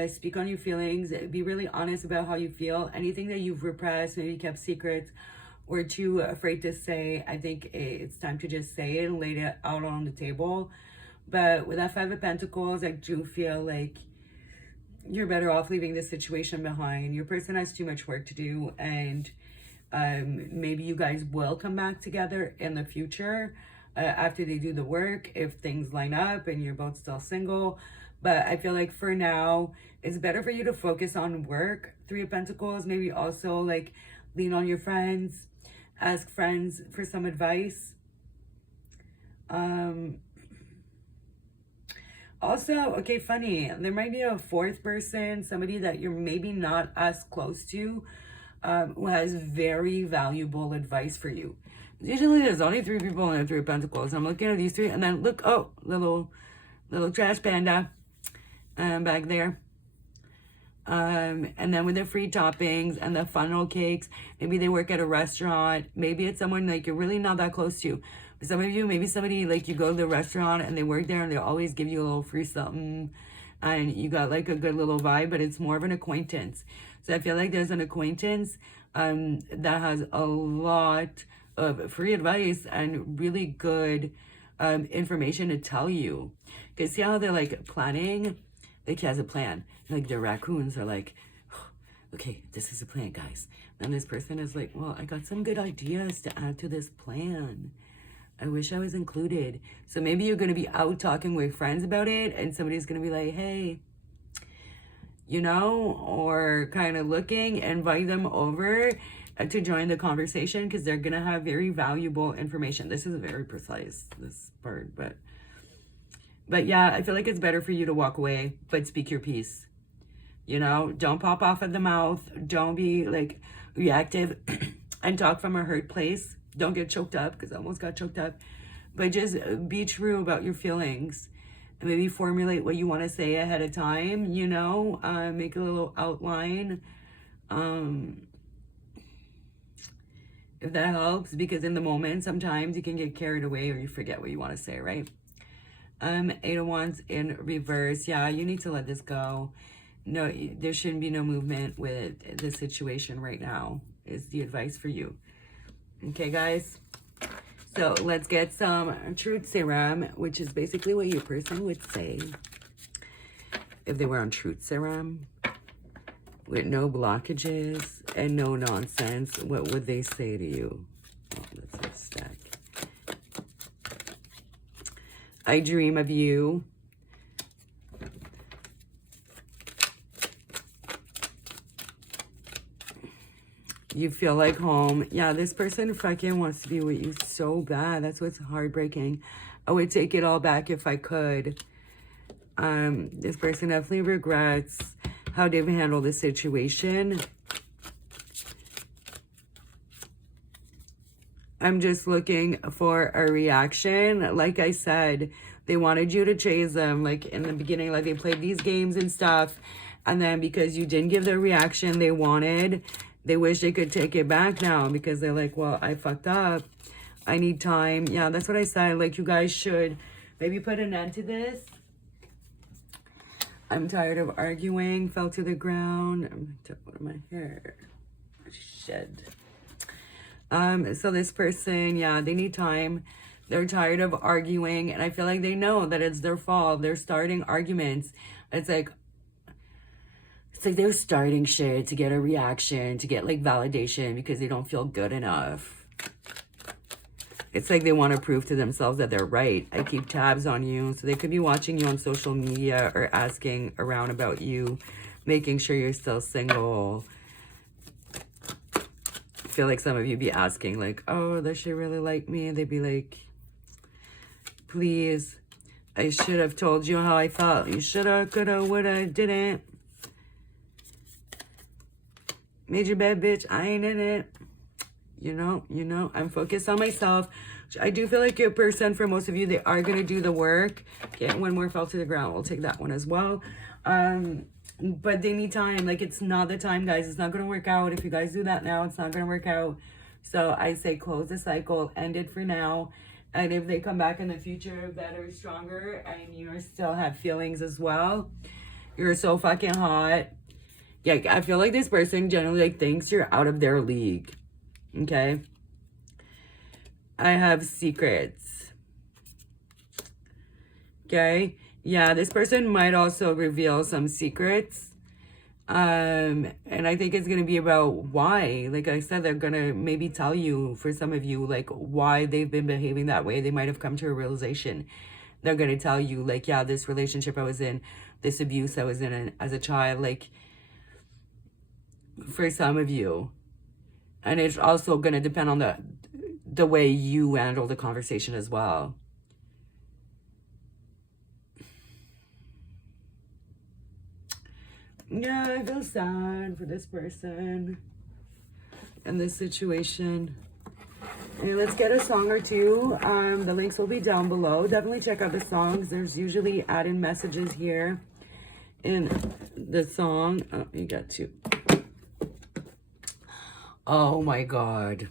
Speak on your feelings. Be really honest about how you feel. Anything that you've repressed, maybe kept secrets, or too afraid to say, I think it's time to just say it and lay it out on the table. But with that Five of Pentacles, I do feel like you're better off leaving this situation behind. Your person has too much work to do, and maybe you guys will come back together in the future. After they do the work, if things line up and you're both still single. But I feel like for now, it's better for you to focus on work. Three of Pentacles, maybe also like lean on your friends, ask friends for some advice. Also, okay, funny, there might be a fourth person, somebody that you're maybe not as close to, who has very valuable advice for you. Usually there's only three people in the Three of Pentacles. I'm looking at these three, and then look, oh, little trash panda back there. And then with the free toppings and the funnel cakes, maybe they work at a restaurant. Maybe it's someone like you're really not that close to. But some of you, maybe somebody like you go to the restaurant and they work there and they always give you a little free something. And you got like a good little vibe, but it's more of an acquaintance. So I feel like there's an acquaintance that has a lot of free advice and really good information to tell you. Because see how they're like planning Like he has a plan. Like the raccoons are like, okay, this is a plan, guys. And this person is like, well, I got some good ideas to add to this plan. I wish I was included. So maybe you're going to be out talking with friends about it, and somebody's going to be like, hey, you know, or kind of looking, invite them over to join the conversation, because they're going to have very valuable information. This is very precise, this part, but yeah, I feel like it's better for you to walk away, but speak your piece. You know, don't pop off at the mouth. Don't be like reactive and talk from a hurt place. Don't get choked up, because I almost got choked up. But just be true about your feelings. And maybe formulate what you want to say ahead of time, you know, make a little outline. If that helps, because in the moment, sometimes you can get carried away or you forget what you want to say, right? 8 of Wands in reverse. Yeah, you need to let this go. No, there shouldn't be no movement with the situation right now, is the advice for you. Okay, guys? So let's get some truth serum, which is basically what your person would say if they were on truth serum with no blockages and no nonsense. What would they say to you? Oh, that's a stack. I dream of you. You feel like home. Yeah, this person fucking wants to be with you so bad. That's what's heartbreaking. I would take it all back if I could. This person definitely regrets how they've handled the situation. I'm just looking for a reaction. Like I said, they wanted you to chase them. Like in the beginning, like they played these games and stuff. And then because you didn't give the reaction they wanted, they wish they could take it back now, because they're like, well, I fucked up. I need time. Yeah, that's what I said. Like, you guys should maybe put an end to this. I'm tired of arguing. Fell to the ground. I'm gonna put my hair. Shed. So this person, yeah, they need time. They're tired of arguing, and I feel like they know that it's their fault. They're starting arguments. It's like they're starting shit to get a reaction, to get like validation, because they don't feel good enough. It's like they want to prove to themselves that they're right. I keep tabs on you. So they could be watching you on social media or asking around about you, making sure you're still single. I feel like some of you be asking like, oh, does she really like me? And they'd be like, please, I should have told you how I felt. You shoulda, coulda, woulda, didn't. Made your bed, bitch. I ain't in it. You know, I'm focused on myself. I do feel like your person, for most of you, they are going to do the work. Okay, one more fell to the ground. We'll take that one as well. But they need time. Like, it's not the time, guys. It's not going to work out. If you guys do that now, it's not going to work out. So I say close the cycle, end it for now. And if they come back in the future better, stronger, and you still have feelings as well, you're so fucking hot. Yeah, I feel like this person generally like thinks you're out of their league. Okay? I have secrets. Okay? Yeah, this person might also reveal some secrets. And I think it's going to be about why. Like I said, they're going to maybe tell you, for some of you, like why they've been behaving that way. They might have come to a realization. They're going to tell you, like, yeah, this relationship I was in, this abuse I was in as a child, like, for some of you. And it's also going to depend on the way you handle the conversation as well. Yeah, I feel sad for this person and this situation. Okay, let's get a song or two. The links will be down below. Definitely check out the songs. There's usually add-in messages here in the song. Oh, you got two. Oh my God.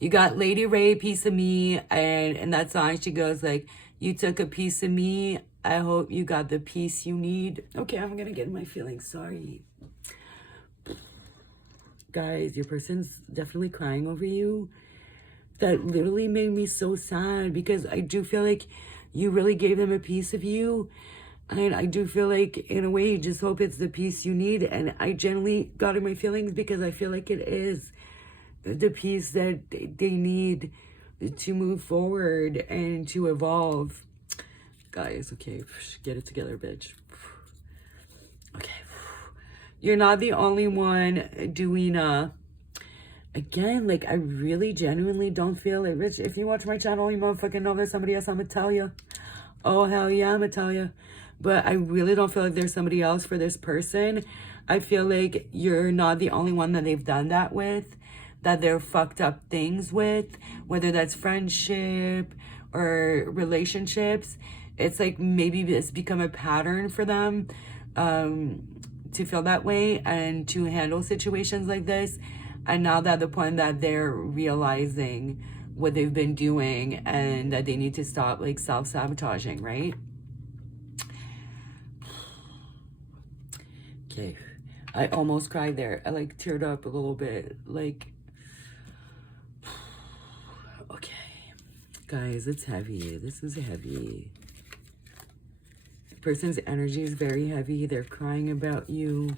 You got Lady Wray, Piece of Me, and in that song she goes like, you took a piece of me, I hope you got the peace you need. Okay, I'm gonna get in my feelings, sorry. Guys, your person's definitely crying over you. That literally made me so sad, because I do feel like you really gave them a piece of you, And I do feel like, in a way, you just hope it's the peace you need. And I generally got in my feelings because I feel like it is the peace that they need to move forward and to evolve. Guys, okay, get it together, bitch. Okay. You're not the only one, Douina. Again, like, I really genuinely don't feel it. Rich, if you watch my channel, you motherfucking know there's somebody else I'm gonna tell you. Oh, hell yeah, I'm gonna tell you. But I really don't feel like there's somebody else for this person. I feel like you're not the only one that they've done that with, that they're fucked up things with, whether that's friendship or relationships. It's like maybe it's become a pattern for them to feel that way and to handle situations like this. And now that the point that they're realizing what they've been doing and that they need to stop like self-sabotaging, right? Okay. I almost cried there. I like teared up a little bit. Like, okay. Guys, it's heavy. This is heavy. The person's energy is very heavy. They're crying about you.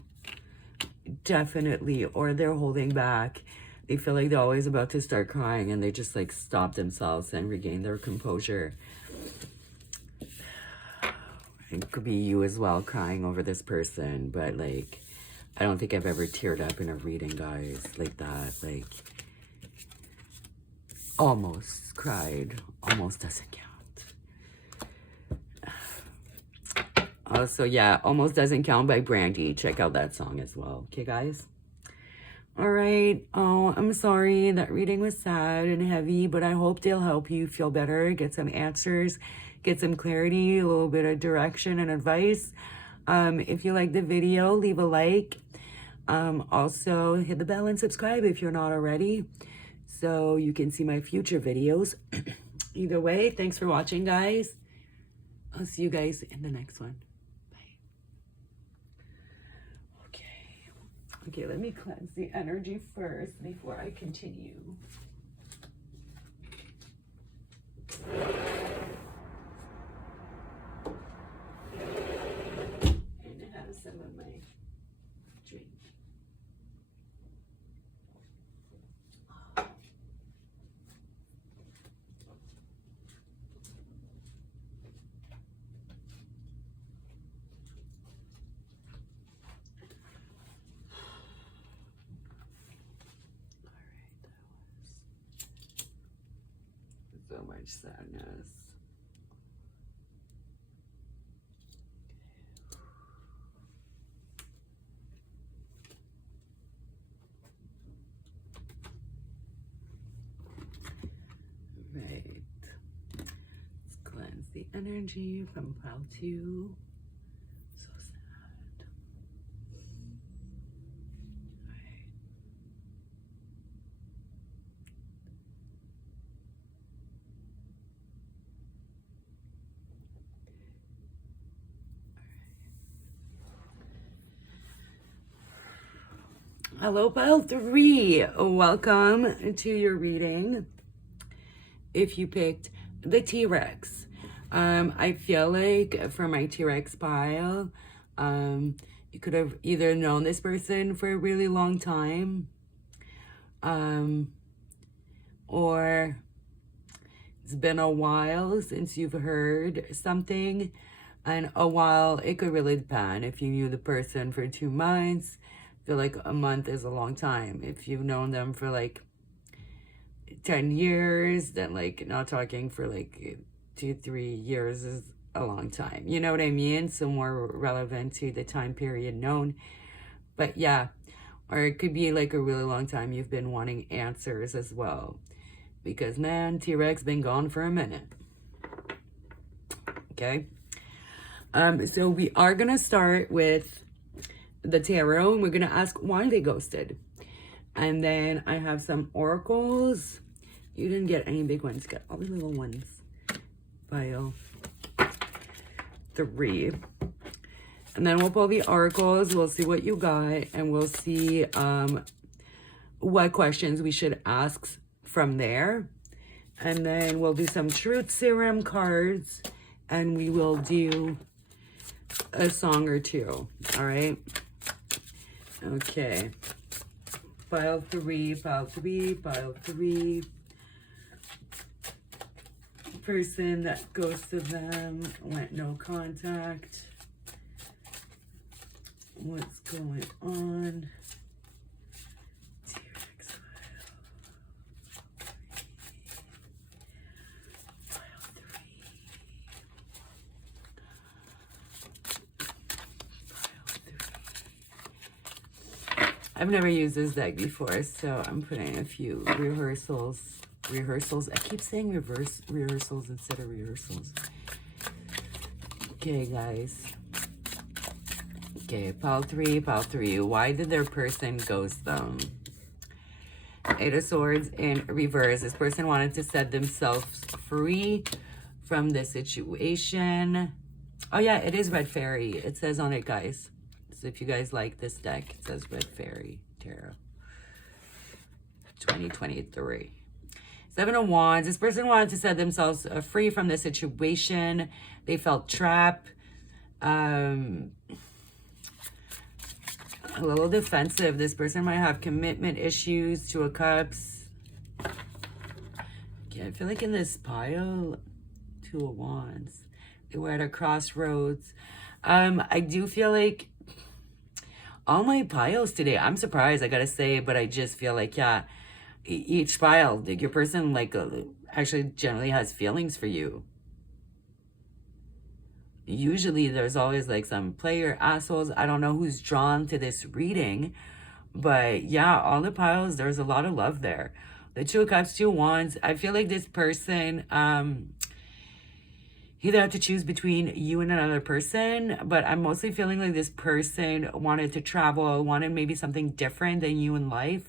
Definitely. Or they're holding back. They feel like they're always about to start crying and they just like stop themselves and regain their composure. It could be you as well crying over this person, but like, I don't think I've ever teared up in a reading, guys, like that. Like, almost cried. Almost doesn't count. Also, yeah, Almost Doesn't Count by Brandy. Check out that song as well. Okay, guys? All right. Oh, I'm sorry. That reading was sad and heavy, but I hope they'll help you feel better, get some answers, get some clarity, a little bit of direction and advice. If you like the video, leave a like. Also, hit the bell and subscribe if you're not already, so you can see my future videos. Either way, thanks for watching, guys. I'll see you guys in the next one. Okay, let me cleanse the energy first before I continue. And have some of my drink. So much sadness. Right. Let's cleanse the energy from pile 2. So sad. Hello, pile 3. Welcome to your reading. If you picked the T-Rex, I feel like for my T-Rex pile, you could have either known this person for a really long time, or it's been a while since you've heard something. And a while, it could really depend. If you knew the person for 2 months, I feel like a month is a long time. If you've known them for like 10 years, then like not talking for like 2-3 years is a long time. You know what I mean? So more relevant to the time period known. But yeah, or it could be like a really long time you've been wanting answers as well. Because man, T-Rex been gone for a minute. Okay. So we are going to start with the tarot, and we're going to ask why they ghosted. And then I have some oracles. You didn't get any big ones. You got all the little ones. Pile 3. And then we'll pull the oracles. We'll see what you got. And we'll see what questions we should ask from there. And then we'll do some truth serum cards. And we will do a song or two. All right. Okay. Pile 3, pile 3, pile 3. Person that ghosted them, went no contact. What's going on? I've never used this deck before, so I'm putting a few rehearsals. I keep saying rehearsals instead of rehearsals. Okay, guys. Okay, pile 3, pile 3. Why did their person ghost them? 8 of Swords in reverse. This person wanted to set themselves free from the situation. Oh yeah, it is Red Fairy. It says on it, guys. So if you guys like this deck, it says Red Fairy Tarot 2023. 7 of Wands. This person wanted to set themselves free from the situation. They felt trapped. A little defensive. This person might have commitment issues. 2 of Cups. Okay, I feel like in this pile, 2 of Wands. They were at a crossroads. I do feel like all my piles today, I'm surprised, I gotta say, but I just feel like, yeah, each pile, like your person, like, actually generally has feelings for you. Usually there's always, like, some player assholes. I don't know who's drawn to this reading, but, yeah, all the piles, there's a lot of love there. The 2 of Cups, 2 of Wands. I feel like this person, either have to choose between you and another person, but I'm mostly feeling like this person wanted to travel, wanted maybe something different than you in life.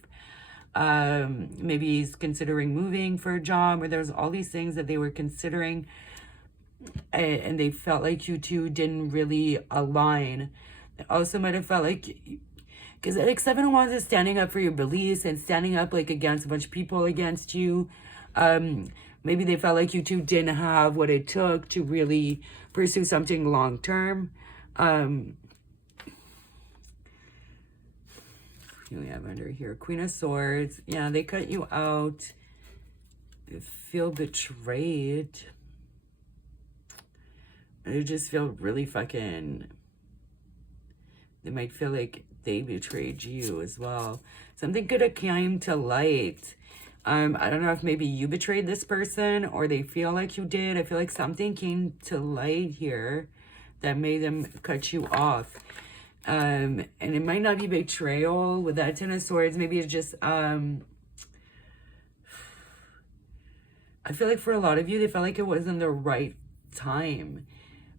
Maybe he's considering moving for a job, or there's all these things that they were considering, and they felt like you two didn't really align. It also might have felt like, because like 7 of Wands is standing up for your beliefs and standing up like against a bunch of people against you. Maybe they felt like you two didn't have what it took to really pursue something long term. We have under here Queen of Swords. Yeah, they cut you out. You feel betrayed. They just feel really fucking... They might feel like they betrayed you as well. Something could have came to light. I don't know if maybe you betrayed this person or they feel like you did. I feel like something came to light here that made them cut you off. And it might not be betrayal with that 10 of Swords. Maybe it's just, I feel like for a lot of you, they felt like it wasn't the right time.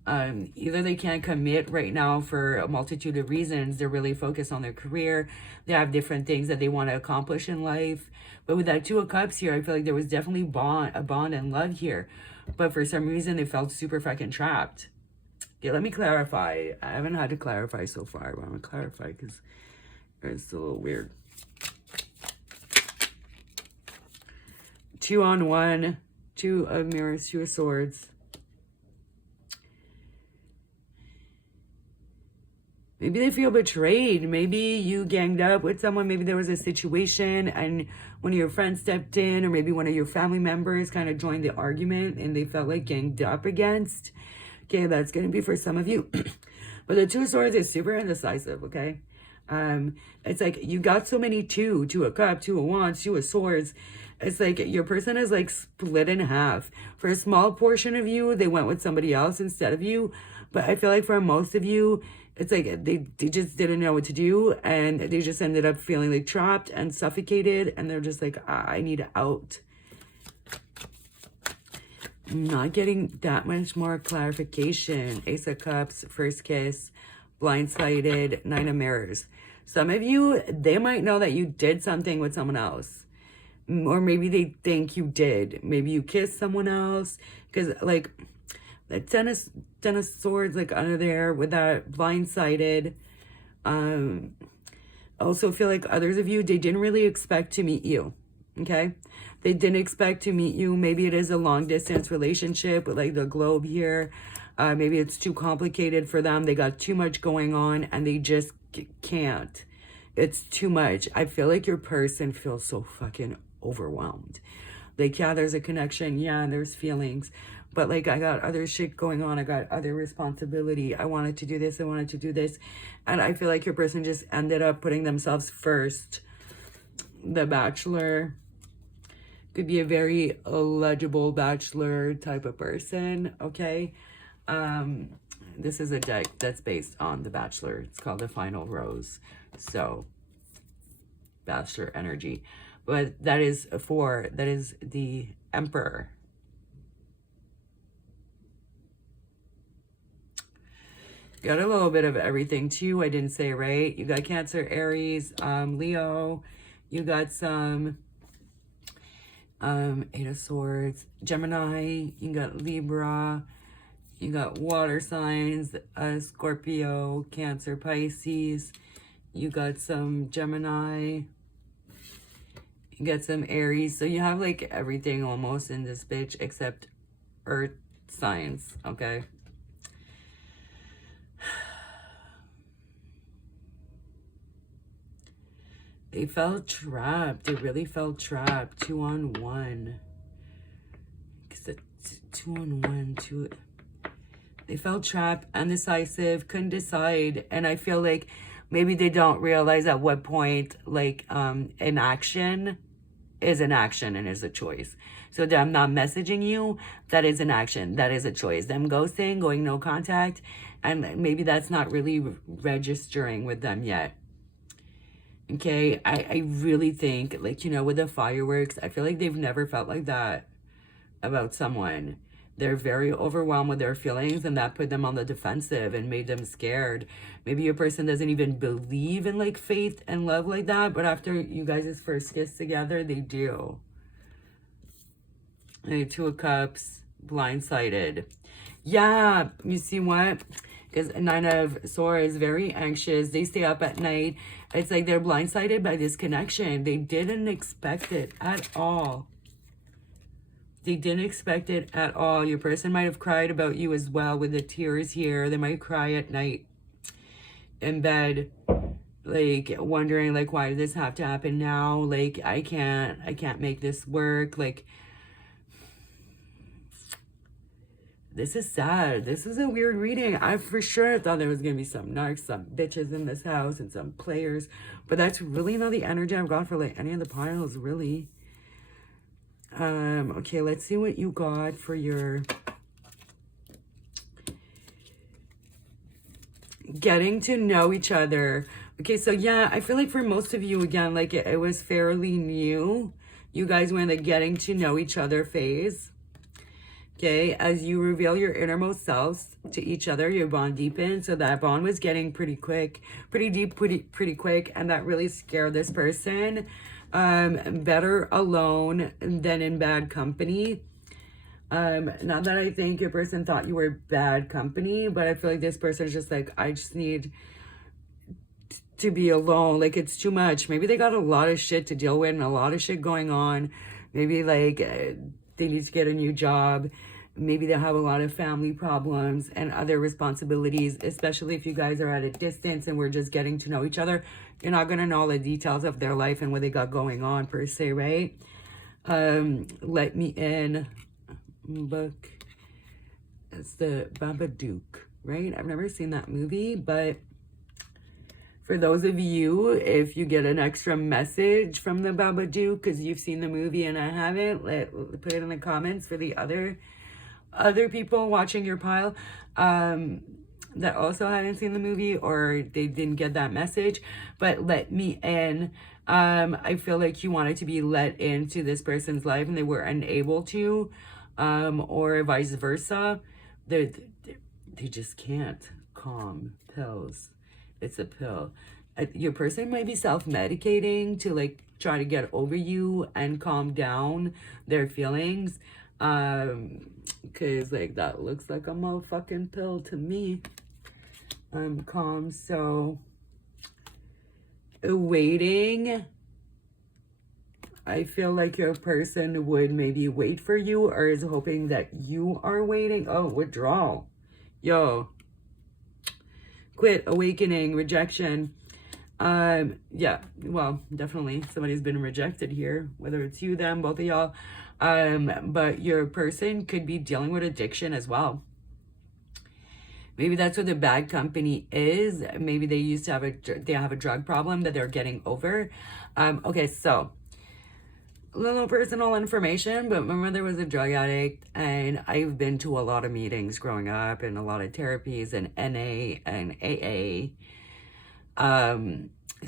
Either they can't commit right now for a multitude of reasons. They're really focused on their career. They have different things that they want to accomplish in life. But with that 2 of Cups here, I feel like there was definitely a bond and love here. But for some reason, they felt super fucking trapped. Okay, let me clarify. I haven't had to clarify so far, but I'm going to clarify because it's a little weird. 2 on 1, 2 of Mirrors, 2 of Swords. Maybe they feel betrayed. Maybe you ganged up with someone. Maybe there was a situation and one of your friends stepped in, or maybe one of your family members kind of joined the argument and they felt like ganged up against. Okay, that's going to be for some of you. But the 2 of Swords is super indecisive, okay? It's like you got so many 2 of Cups, 2 of Wands, 2 of Swords. It's like your person is like split in half. For a small portion of you, they went with somebody else instead of you. But I feel like for most of you, it's like they just didn't know what to do, and they just ended up feeling like trapped and suffocated, and they're just like, I need out. I'm not getting that much more clarification. Ace of Cups, first kiss, blindsided, 9 of Mirrors. Some of you, they might know that you did something with someone else. Or maybe they think you did. Maybe you kissed someone else. Because, like, the 10 of Swords, like, under there with that blindsided. Also feel like others of you, they didn't really expect to meet you. Okay? They didn't expect to meet you. Maybe it is a long-distance relationship with, like, the globe here. Maybe it's too complicated for them. They got too much going on and they just can't. It's too much. I feel like your person feels so fucking overwhelmed. Like, yeah, there's a connection. Yeah, there's feelings. But, like, I got other shit going on. I got other responsibility. I wanted to do this. I wanted to do this. And I feel like your person just ended up putting themselves first. The Bachelor could be a very illegible bachelor type of person, okay? This is a deck that's based on The Bachelor. It's called The Final Rose. So, Bachelor energy. But that is the Emperor. Got a little bit of everything too. I didn't say, right? You got Cancer, Aries, Leo. You got some Eight of Swords, Gemini. You got Libra. You got water signs, Scorpio, Cancer, Pisces. You got some Gemini. You got some Aries. So you have like everything almost in this bitch except Earth signs, okay? They felt trapped. They really felt trapped. 2-on-1. Because it's 2-on-1, they felt trapped, undecisive, couldn't decide. And I feel like maybe they don't realize at what point, like, inaction is an action and is a choice. So them not messaging you, that is an action. That is a choice. Them ghosting, going no contact, and maybe that's not really registering with them yet. Okay, I really think, like, you know, with the fireworks, I feel like they've never felt like that about someone. They're very overwhelmed with their feelings, and that put them on the defensive and made them scared. Maybe your person doesn't even believe in, like, faith and love like that, but after you guys' first kiss together, they do. And 2 of Cups, blindsided. Yeah, you see what? Because 9 of Swords, very anxious. They stay up at night. It's like they're blindsided by this connection. They didn't expect it at all. They didn't expect it at all. Your person might have cried about you as well with the tears here. They might cry at night in bed, like wondering, like, why did this have to happen now? Like, I can't make this work. Like, this is sad. This is a weird reading. I for sure thought there was going to be some narcs, some bitches in this house and some players. But that's really not the energy I've got for, like, any of the piles, really. Okay, let's see what you got for your getting to know each other. Okay, so yeah, I feel like for most of you, again, like it was fairly new. You guys were in the getting to know each other phase. Okay, as you reveal your innermost selves to each other, your bond deepens. So that bond was getting pretty quick, pretty deep, pretty quick. And that really scared this person. Better alone than in bad company. Not that I think your person thought you were bad company, but I feel like this person is just like, I just need to be alone. Like, it's too much. Maybe they got a lot of shit to deal with and a lot of shit going on. Maybe like they need to get a new job. Maybe they have a lot of family problems and other responsibilities, especially if you guys are at a distance and we're just getting to know each other. You're not going to know all the details of their life and what they got going on per se, right? Let Me In book. It's the Babadook, right? I've never seen that movie, but for those of you, if you get an extra message from the Babadook because you've seen the movie and I haven't, put it in the comments for the other people watching your pile that also haven't seen the movie or they didn't get that message. But let me in. I feel like you wanted to be let into this person's life and they were unable to, or vice versa. They just can't. Calm pills. It's a pill. Your person might be self-medicating to, like, try to get over you and calm down their feelings. Because, like, that looks like a motherfucking pill to me. Calm. So, waiting. I feel like your person would maybe wait for you or is hoping that you are waiting. Oh, withdrawal. Yo, quit, awakening, rejection. Yeah, well, definitely somebody's been rejected here, whether it's you, them, both of y'all. But your person could be dealing with addiction as well. Maybe that's what the bad company is. Maybe they used to have a drug problem that they're getting over. Okay, so a little personal information, but my mother was a drug addict, and I've been to a lot of meetings growing up and a lot of therapies and NA and AA.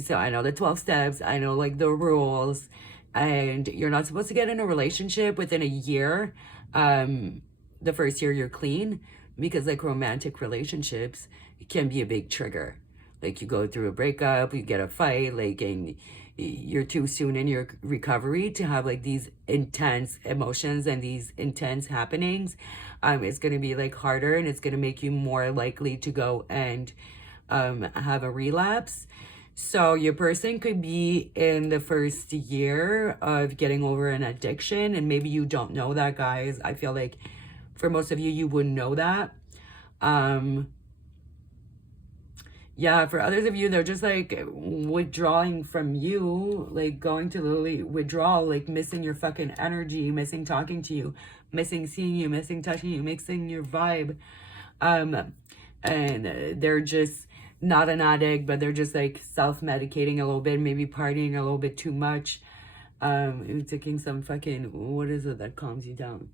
So I know the 12 steps, I know like the rules, and you're not supposed to get in a relationship within a year. The first year you're clean, because like romantic relationships can be a big trigger. Like you go through a breakup, you get a fight, like, and you're too soon in your recovery to have like these intense emotions and these intense happenings. It's going to be like harder, and it's going to make you more likely to go and have a relapse. So your person could be in the first year of getting over an addiction, and maybe you don't know that, guys. I feel like for most of you, you wouldn't know that. Yeah, for others of you, they're just like withdrawing from you, like going to literally withdraw, like missing your fucking energy, missing talking to you, missing seeing you, missing touching you, missing your vibe. And they're just not an addict, but they're just like self-medicating a little bit, maybe partying a little bit too much. Taking some fucking, what is it that calms you down?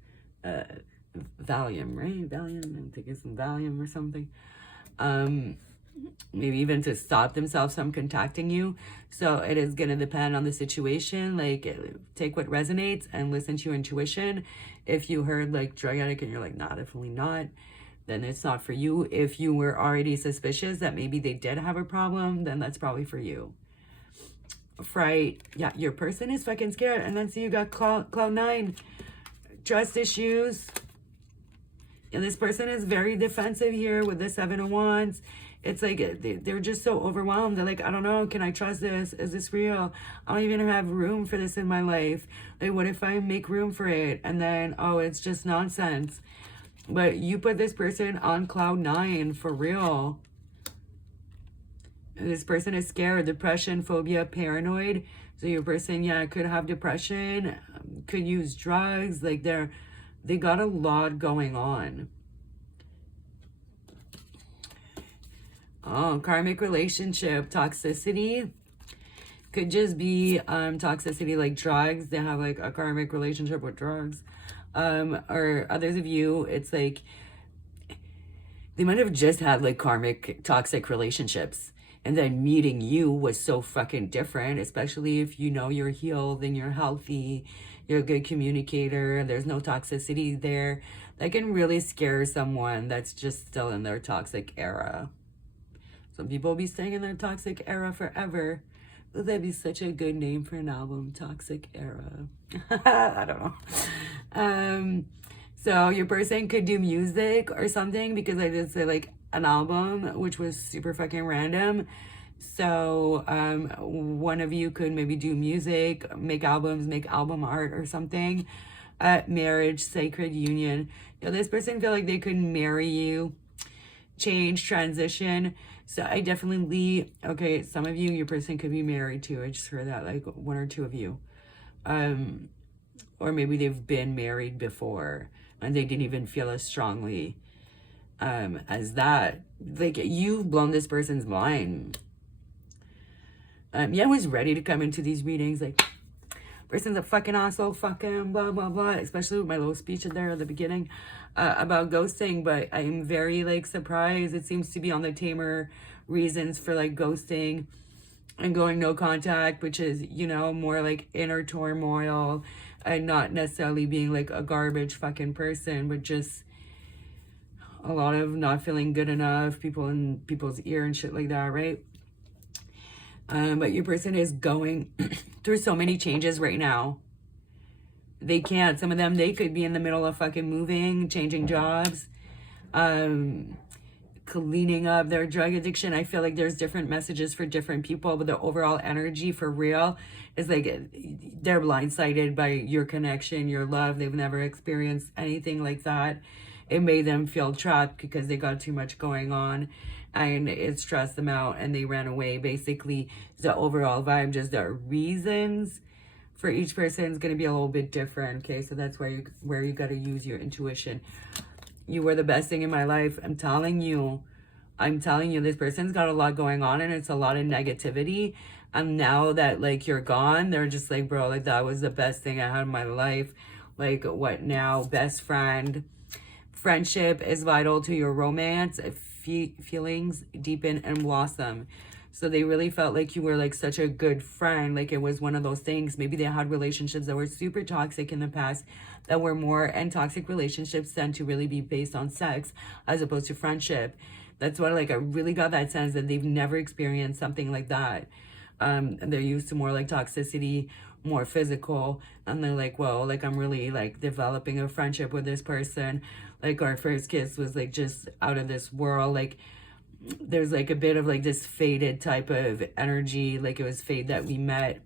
Valium, right? Valium, I'm taking some Valium or something. Maybe even to stop themselves from contacting you. So it is going to depend on the situation. Like, take what resonates and listen to your intuition. If you heard like drug addict and you're like, nah, definitely not, then it's not for you. If you were already suspicious that maybe they did have a problem, then that's probably for you. Fright. Yeah, your person is fucking scared. And then see, you got cloud 9. Trust issues. And this person is very defensive here with the 7 of Wands. It's like they're just so overwhelmed. They're like, I don't know, can I trust this? Is this real? I don't even have room for this in my life. Like, what if I make room for it? And then, oh, it's just nonsense. But you put this person on cloud 9 for real. This person is scared, depression, phobia, paranoid. So your person, yeah, could have depression, could use drugs. Like they got a lot going on. Oh, karmic relationship, toxicity. Could just be toxicity like drugs. They have like a karmic relationship with drugs. Or others of you, it's like they might have just had like karmic toxic relationships. And then meeting you was so fucking different, especially if you know you're healed and you're healthy, you're a good communicator, there's no toxicity there. That can really scare someone that's just still in their toxic era. Some people be staying in their toxic era forever. Would that be such a good name for an album? Toxic Era. I don't know. So your person could do music or something, because I did say like an album, which was super fucking random. So one of you could maybe do music, make albums, make album art or something. Marriage, sacred union. You know, this person feel like they could marry you, change, transition. So I definitely, okay, some of you, your person could be married to. I just heard that, like 1 or 2 of you. Or maybe they've been married before and they didn't even feel as strongly as that. Like, you've blown this person's mind. Yeah, I was ready to come into these readings like, person's a fucking asshole, fucking blah, blah, blah. Especially with my little speech there at the beginning about ghosting. But I'm very, like, surprised. It seems to be on the tamer reasons for, like, ghosting and going no contact, which is, you know, more like inner turmoil and not necessarily being, like, a garbage fucking person, but just a lot of not feeling good enough, people in people's ear and shit like that, right? But your person is going through so many changes right now. They can't. Some of them, they could be in the middle of fucking moving, changing jobs, cleaning up their drug addiction. I feel like there's different messages for different people, but the overall energy for real is like they're blindsided by your connection, your love. They've never experienced anything like that. it made them feel trapped because they got too much going on, and it stressed them out and they ran away. Basically, the overall vibe, just the reasons for each person is going to be a little bit different. Okay, so that's where you got to use your intuition. You were the best thing in my life. I'm telling you, this person's got a lot going on, and it's a lot of negativity. And now that, like, you're gone, they're just like, bro, like, that was the best thing I had in my life. Like, what now? Best friend. Friendship is vital to your romance. Feelings deepen and blossom. So they really felt like you were, like, such a good friend. Like, it was one of those things. Maybe they had relationships that were super toxic in the past, that were more, and toxic relationships tend to really be based on sex as opposed to friendship. That's what, like, I really got that sense that they've never experienced something like that. And they're used to more, like, toxicity, more physical. And they're like, well, like, I'm really, like, developing a friendship with this person. Like, our first kiss was, like, just out of this world. Like, there's, like, a bit of, like, this faded type of energy. Like, it was fate that we met.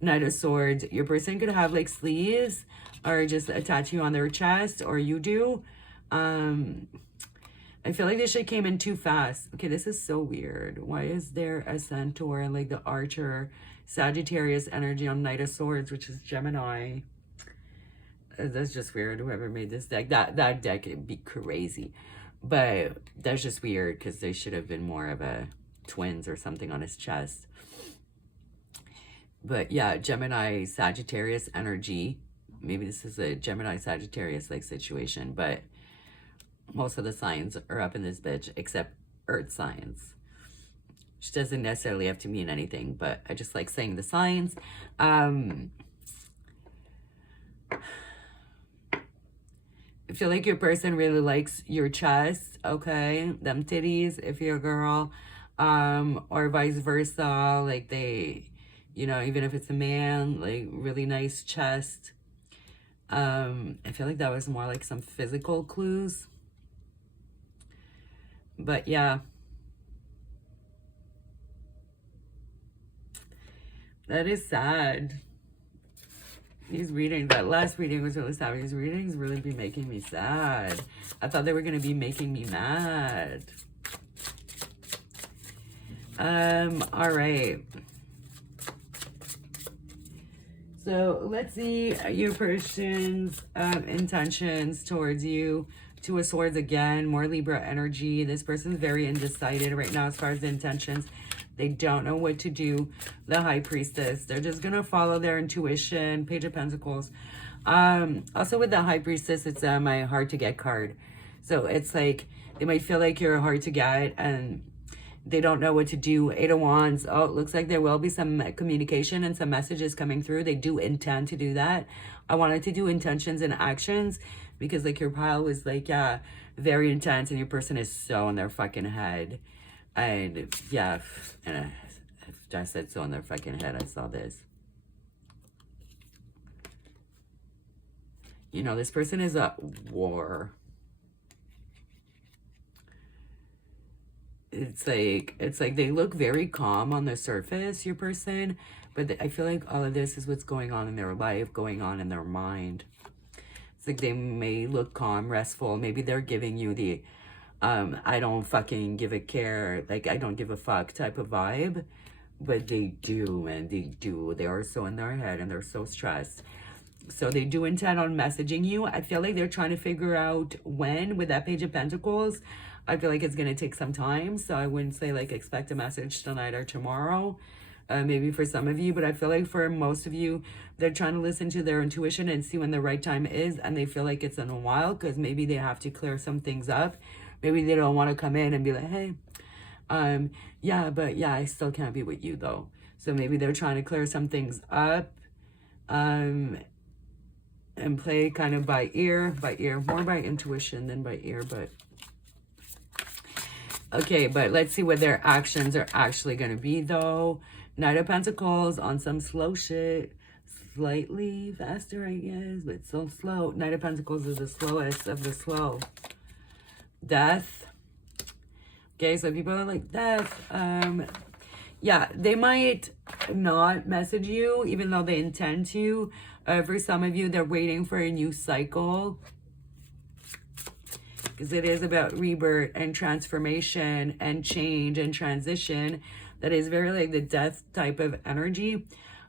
Knight of Swords. Your person could have, like, sleeves or just a tattoo on their chest, or you do. I feel like this shit came in too fast. Okay, this is so weird. Why is there a centaur and, like, the archer Sagittarius energy on Knight of Swords, which is Gemini? That's just weird. Whoever made this deck, that deck would be crazy. But that's just weird because they should have been more of a twins or something on his chest. But yeah, Gemini Sagittarius energy. Maybe this is a Gemini Sagittarius like situation, but most of the signs are up in this bitch except Earth signs, which doesn't necessarily have to mean anything, but I just like saying the signs. I feel like your person really likes your chest, okay? Them titties, if you're a girl, or vice versa. Like, they, you know, even if it's a man, like, really nice chest. I feel like that was more like some physical clues. But yeah. That is sad. These readings, that last reading was really sad. These readings really be making me sad. I thought they were going to be making me mad. All right. So let's see your person's intentions towards you. Two of Swords again, more Libra energy. This person's very undecided right now as far as the intentions. They don't know what to do. The High Priestess, they're just going to follow their intuition. Page of Pentacles. Also with the High Priestess, it's my hard to get card. So it's like, they might feel like you're hard to get and they don't know what to do. Eight of Wands. Oh, it looks like there will be some communication and some messages coming through. They do intend to do that. I wanted to do intentions and actions because, like, your pile was, like, yeah, very intense and your person is so in their fucking head. And, yeah, and I said so in their fucking head. I saw this. You know, this person is at war. It's like they look very calm on the surface, your person, but I feel like all of this is what's going on in their life, going on in their mind. It's like they may look calm, restful. Maybe they're giving you the I don't fucking give a care, like I don't give a fuck type of vibe, but they do, and they do. They are so in their head and they're so stressed. So they do intend on messaging you. I feel like they're trying to figure out when with that Page of Pentacles. I feel like it's going to take some time. So I wouldn't say like expect a message tonight or tomorrow. Maybe for some of you. But I feel like for most of you, they're trying to listen to their intuition and see when the right time is. And they feel like it's in a while because maybe they have to clear some things up. Maybe they don't want to come in and be like, hey, yeah, but yeah, I still can't be with you though. So maybe they're trying to clear some things up. And play kind of by ear, more by intuition than by ear, but okay, but let's see what their actions are actually going to be, though. Knight of Pentacles on some slow shit. Slightly faster, I guess, but so slow. Knight of Pentacles is the slowest of the slow. Death. Okay, so people are like, death. Yeah, they might not message you, even though they intend to. For some of you, they're waiting for a new cycle. because it is about rebirth and transformation and change and transition. That is very like the death type of energy.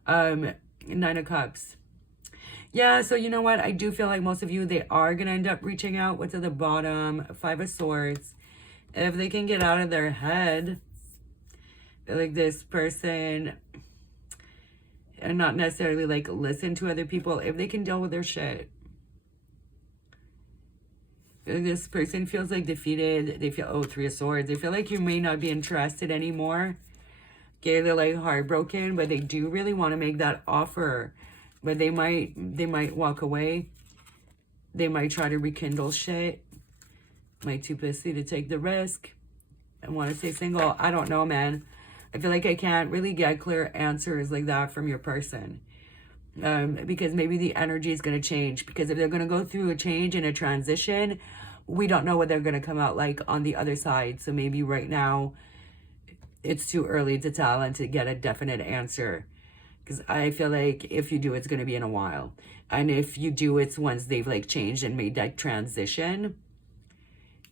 Nine of Cups. Yeah, so you know what? I do feel like most of you, they are going to end up reaching out. What's at the bottom? Five of Swords. If they can get out of their head, like this person, and not necessarily like listen to other people, if they can deal with their shit. This person feels like defeated. They feel, oh, Three of Swords. They feel like you may not be interested anymore. Okay, they're like heartbroken, but they do really want to make that offer. But they might walk away. They might try to rekindle shit. Might too pussy to take the risk. I want to stay single. I don't know, man. I feel like I can't really get clear answers like that from your person. Because maybe the energy is going to change. Because if they're going to go through a change and a transition, we don't know what they're going to come out like on the other side. So maybe right now, it's too early to tell and to get a definite answer. Because I feel like if you do, it's going to be in a while. And if you do, it's once they've like changed and made that transition.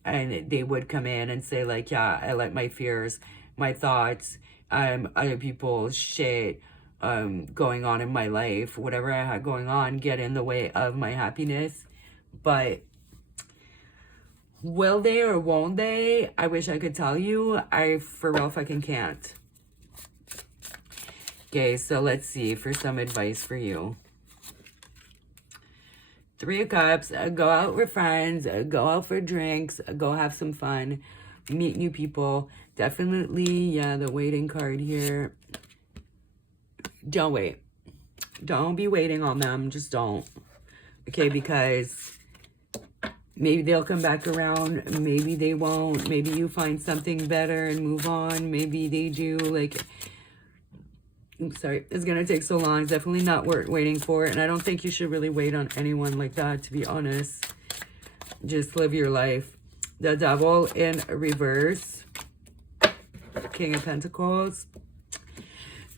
And they would come in and say like, yeah, I let my fears, my thoughts, other people's shit going on in my life, whatever I had going on, get in the way of my happiness. But will they or won't they? I wish I could tell you. I for real fucking can't. Okay, so let's see for some advice for you. Three of Cups, go out with friends, go out for drinks, go have some fun, meet new people. Definitely, yeah, the waiting card here. Don't wait. Don't be waiting on them. Just don't. Okay, because maybe they'll come back around. Maybe they won't. Maybe you find something better and move on. Maybe they do. Like, oops, sorry. It's going to take so long. It's definitely not worth waiting for. And I don't think you should really wait on anyone like that, to be honest. Just live your life. The Devil in reverse. King of Pentacles.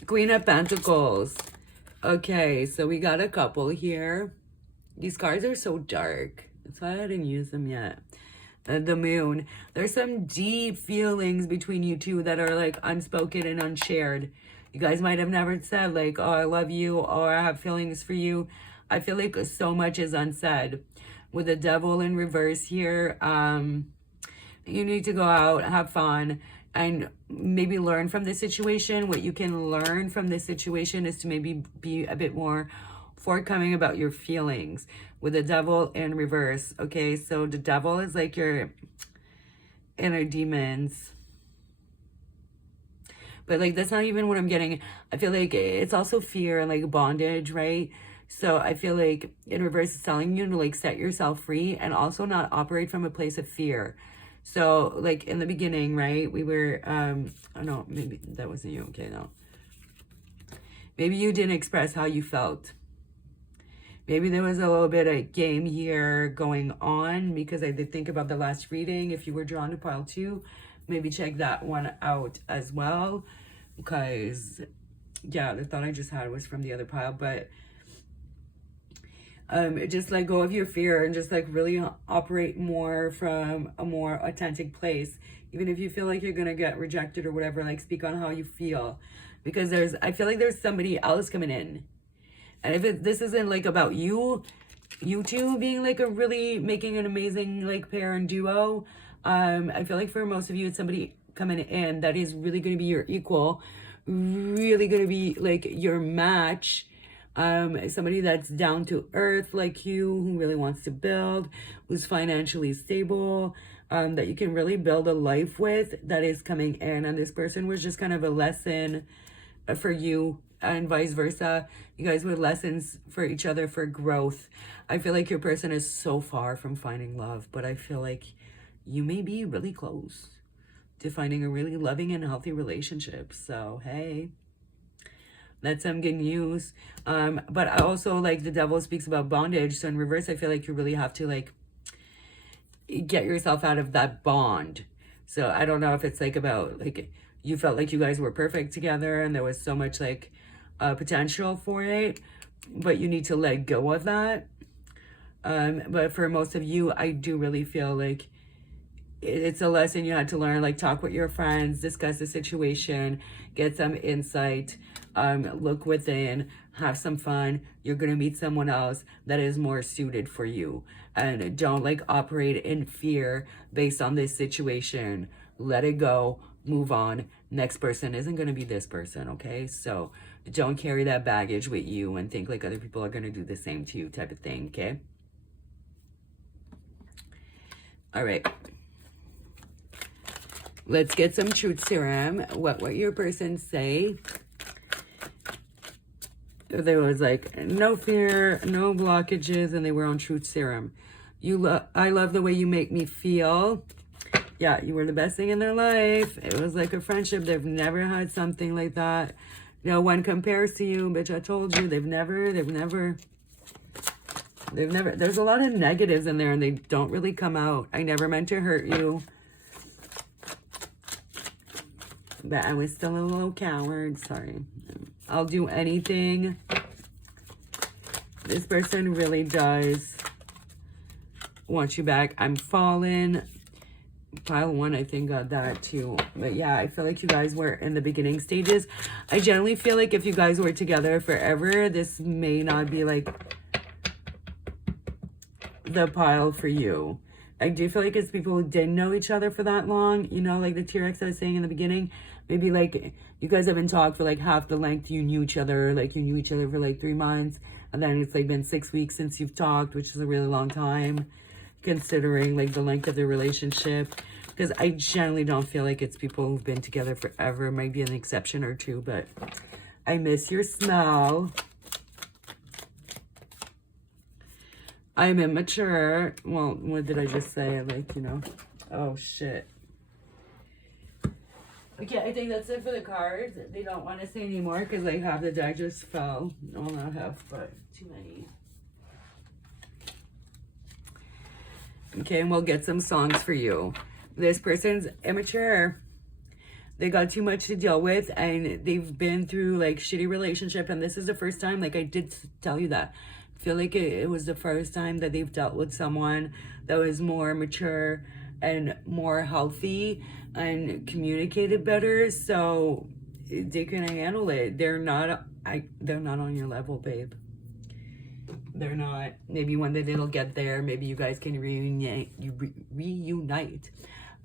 Queen of Pentacles. Okay, so we got a couple here. These cards are so dark. That's why I didn't use them yet. The Moon. There's some deep feelings between you two that are like unspoken and unshared. You guys might have never said like, oh, I love you, or I have feelings for you. I feel like so much is unsaid. With the Devil in reverse here, you need to go out, have fun, and maybe learn from the situation. What you can learn from this situation is to maybe be a bit more forthcoming about your feelings. With the Devil in reverse, okay? So the Devil is like your inner demons. But like, that's not even what I'm getting. I feel like it's also fear and like bondage, right? So I feel like in reverse, it's telling you to like set yourself free and also not operate from a place of fear. So like in the beginning, right, we were, oh no, maybe that wasn't you. Okay, no. Maybe you didn't express how you felt. Maybe there was a little bit of game here going on, because I did think about the last reading. If you were drawn to pile 2, maybe check that one out as well. Because, yeah, the thought I just had was from the other pile. But just let go of your fear and just like really operate more from a more authentic place. Even if you feel like you're going to get rejected or whatever, like speak on how you feel. Because I feel like there's somebody else coming in. And if this isn't like about you two being like a really making an amazing like pair and duo, I feel like for most of you, it's somebody coming in that is really going to be your equal, really going to be like your match. Somebody that's down to earth like you, who really wants to build, who's financially stable, that you can really build a life with, that is coming in. And this person was just kind of a lesson for you, and vice versa. You guys were lessons for each other for growth. I feel like your person is so far from finding love, but I feel like you may be really close to finding a really loving and healthy relationship. So, hey, that's some good news. But I also, like, the Devil speaks about bondage. So in reverse, I feel like you really have to, like, get yourself out of that bond. So I don't know if it's, like, about, like, you felt like you guys were perfect together and there was so much, like, potential for it, but you need to let go of that. But for most of you, I do really feel like it's a lesson you had to learn. Like, talk with your friends, discuss the situation, get some insight, look within, have some fun. You're gonna meet someone else that is more suited for you. And don't like operate in fear based on this situation. Let it go, move on. Next person isn't gonna be this person, okay? So don't carry that baggage with you and think like other people are gonna do the same to you, type of thing, okay? All right. Let's get some truth serum. What your person say. There was like no fear, no blockages, and they were on truth serum. I love the way you make me feel. Yeah, you were the best thing in their life. It was like a friendship. They've never had something like that. No one compares to you, bitch. I told you, they've never. There's a lot of negatives in there and they don't really come out. I never meant to hurt you. But I was still a little coward. Sorry. I'll do anything. This person really does want you back. I'm fallen. Pile 1, I think, got that too. But yeah, I feel like you guys were in the beginning stages. I generally feel like if you guys were together forever, this may not be like the pile for you. I do feel like it's people who didn't know each other for that long. You know, like the T-Rex I was saying in the beginning. Maybe like you guys haven't talked for like half the length you knew each other. Like you knew each other for like 3 months. And then it's like been 6 weeks since you've talked, which is a really long time considering like the length of the relationship. Because I generally don't feel like it's people who've been together forever. It might be an exception or two, but I miss your smell. I'm immature. Well, what did I just say? Like, you know. Oh, shit. Okay, I think that's it for the cards. They don't want to say anymore because like half the deck just fell. Well, not half, but too many. Okay, and we'll get some songs for you. This person's immature. They got too much to deal with and they've been through like shitty relationship and this is the first time, like I did tell you that. I feel like it was the first time that they've dealt with someone that was more mature and more healthy and communicated better, so they can handle it. They're not on your level, babe. They're not. Maybe one day they'll get there. Maybe you guys can reunite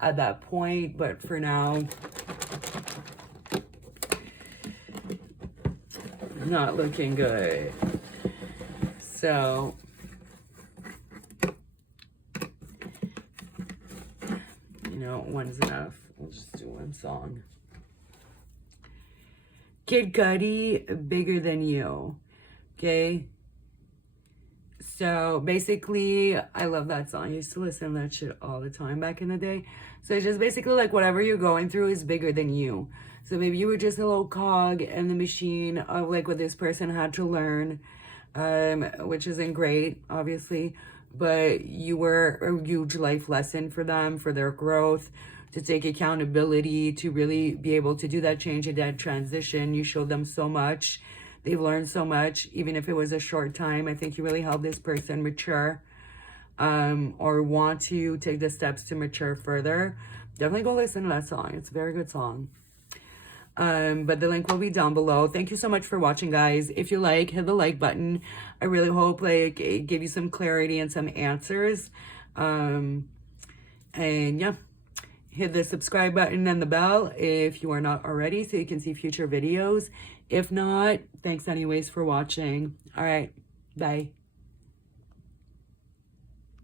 at that point, but for now, not looking good. So one's enough. We'll just do one song. Kid Cudi, Bigger Than You. Okay. So basically, I love that song. I used to listen to that shit all the time back in the day. So it's just basically like whatever you're going through is bigger than you. So maybe you were just a little cog in the machine of like what this person had to learn, which isn't great, obviously. But you were a huge life lesson for them, for their growth, to take accountability, to really be able to do that change and that transition. You showed them so much. They've learned so much, even if it was a short time. I think you really helped this person mature, or want to take the steps to mature further. Definitely go listen to that song. It's a very good song. But the link will be down below. Thank you so much for watching, guys. If you like, hit the like button. I really hope like it gave you some clarity and some answers. And yeah, hit the subscribe button and the bell if you are not already, so you can see future videos. If not, thanks anyways for watching. All right, bye.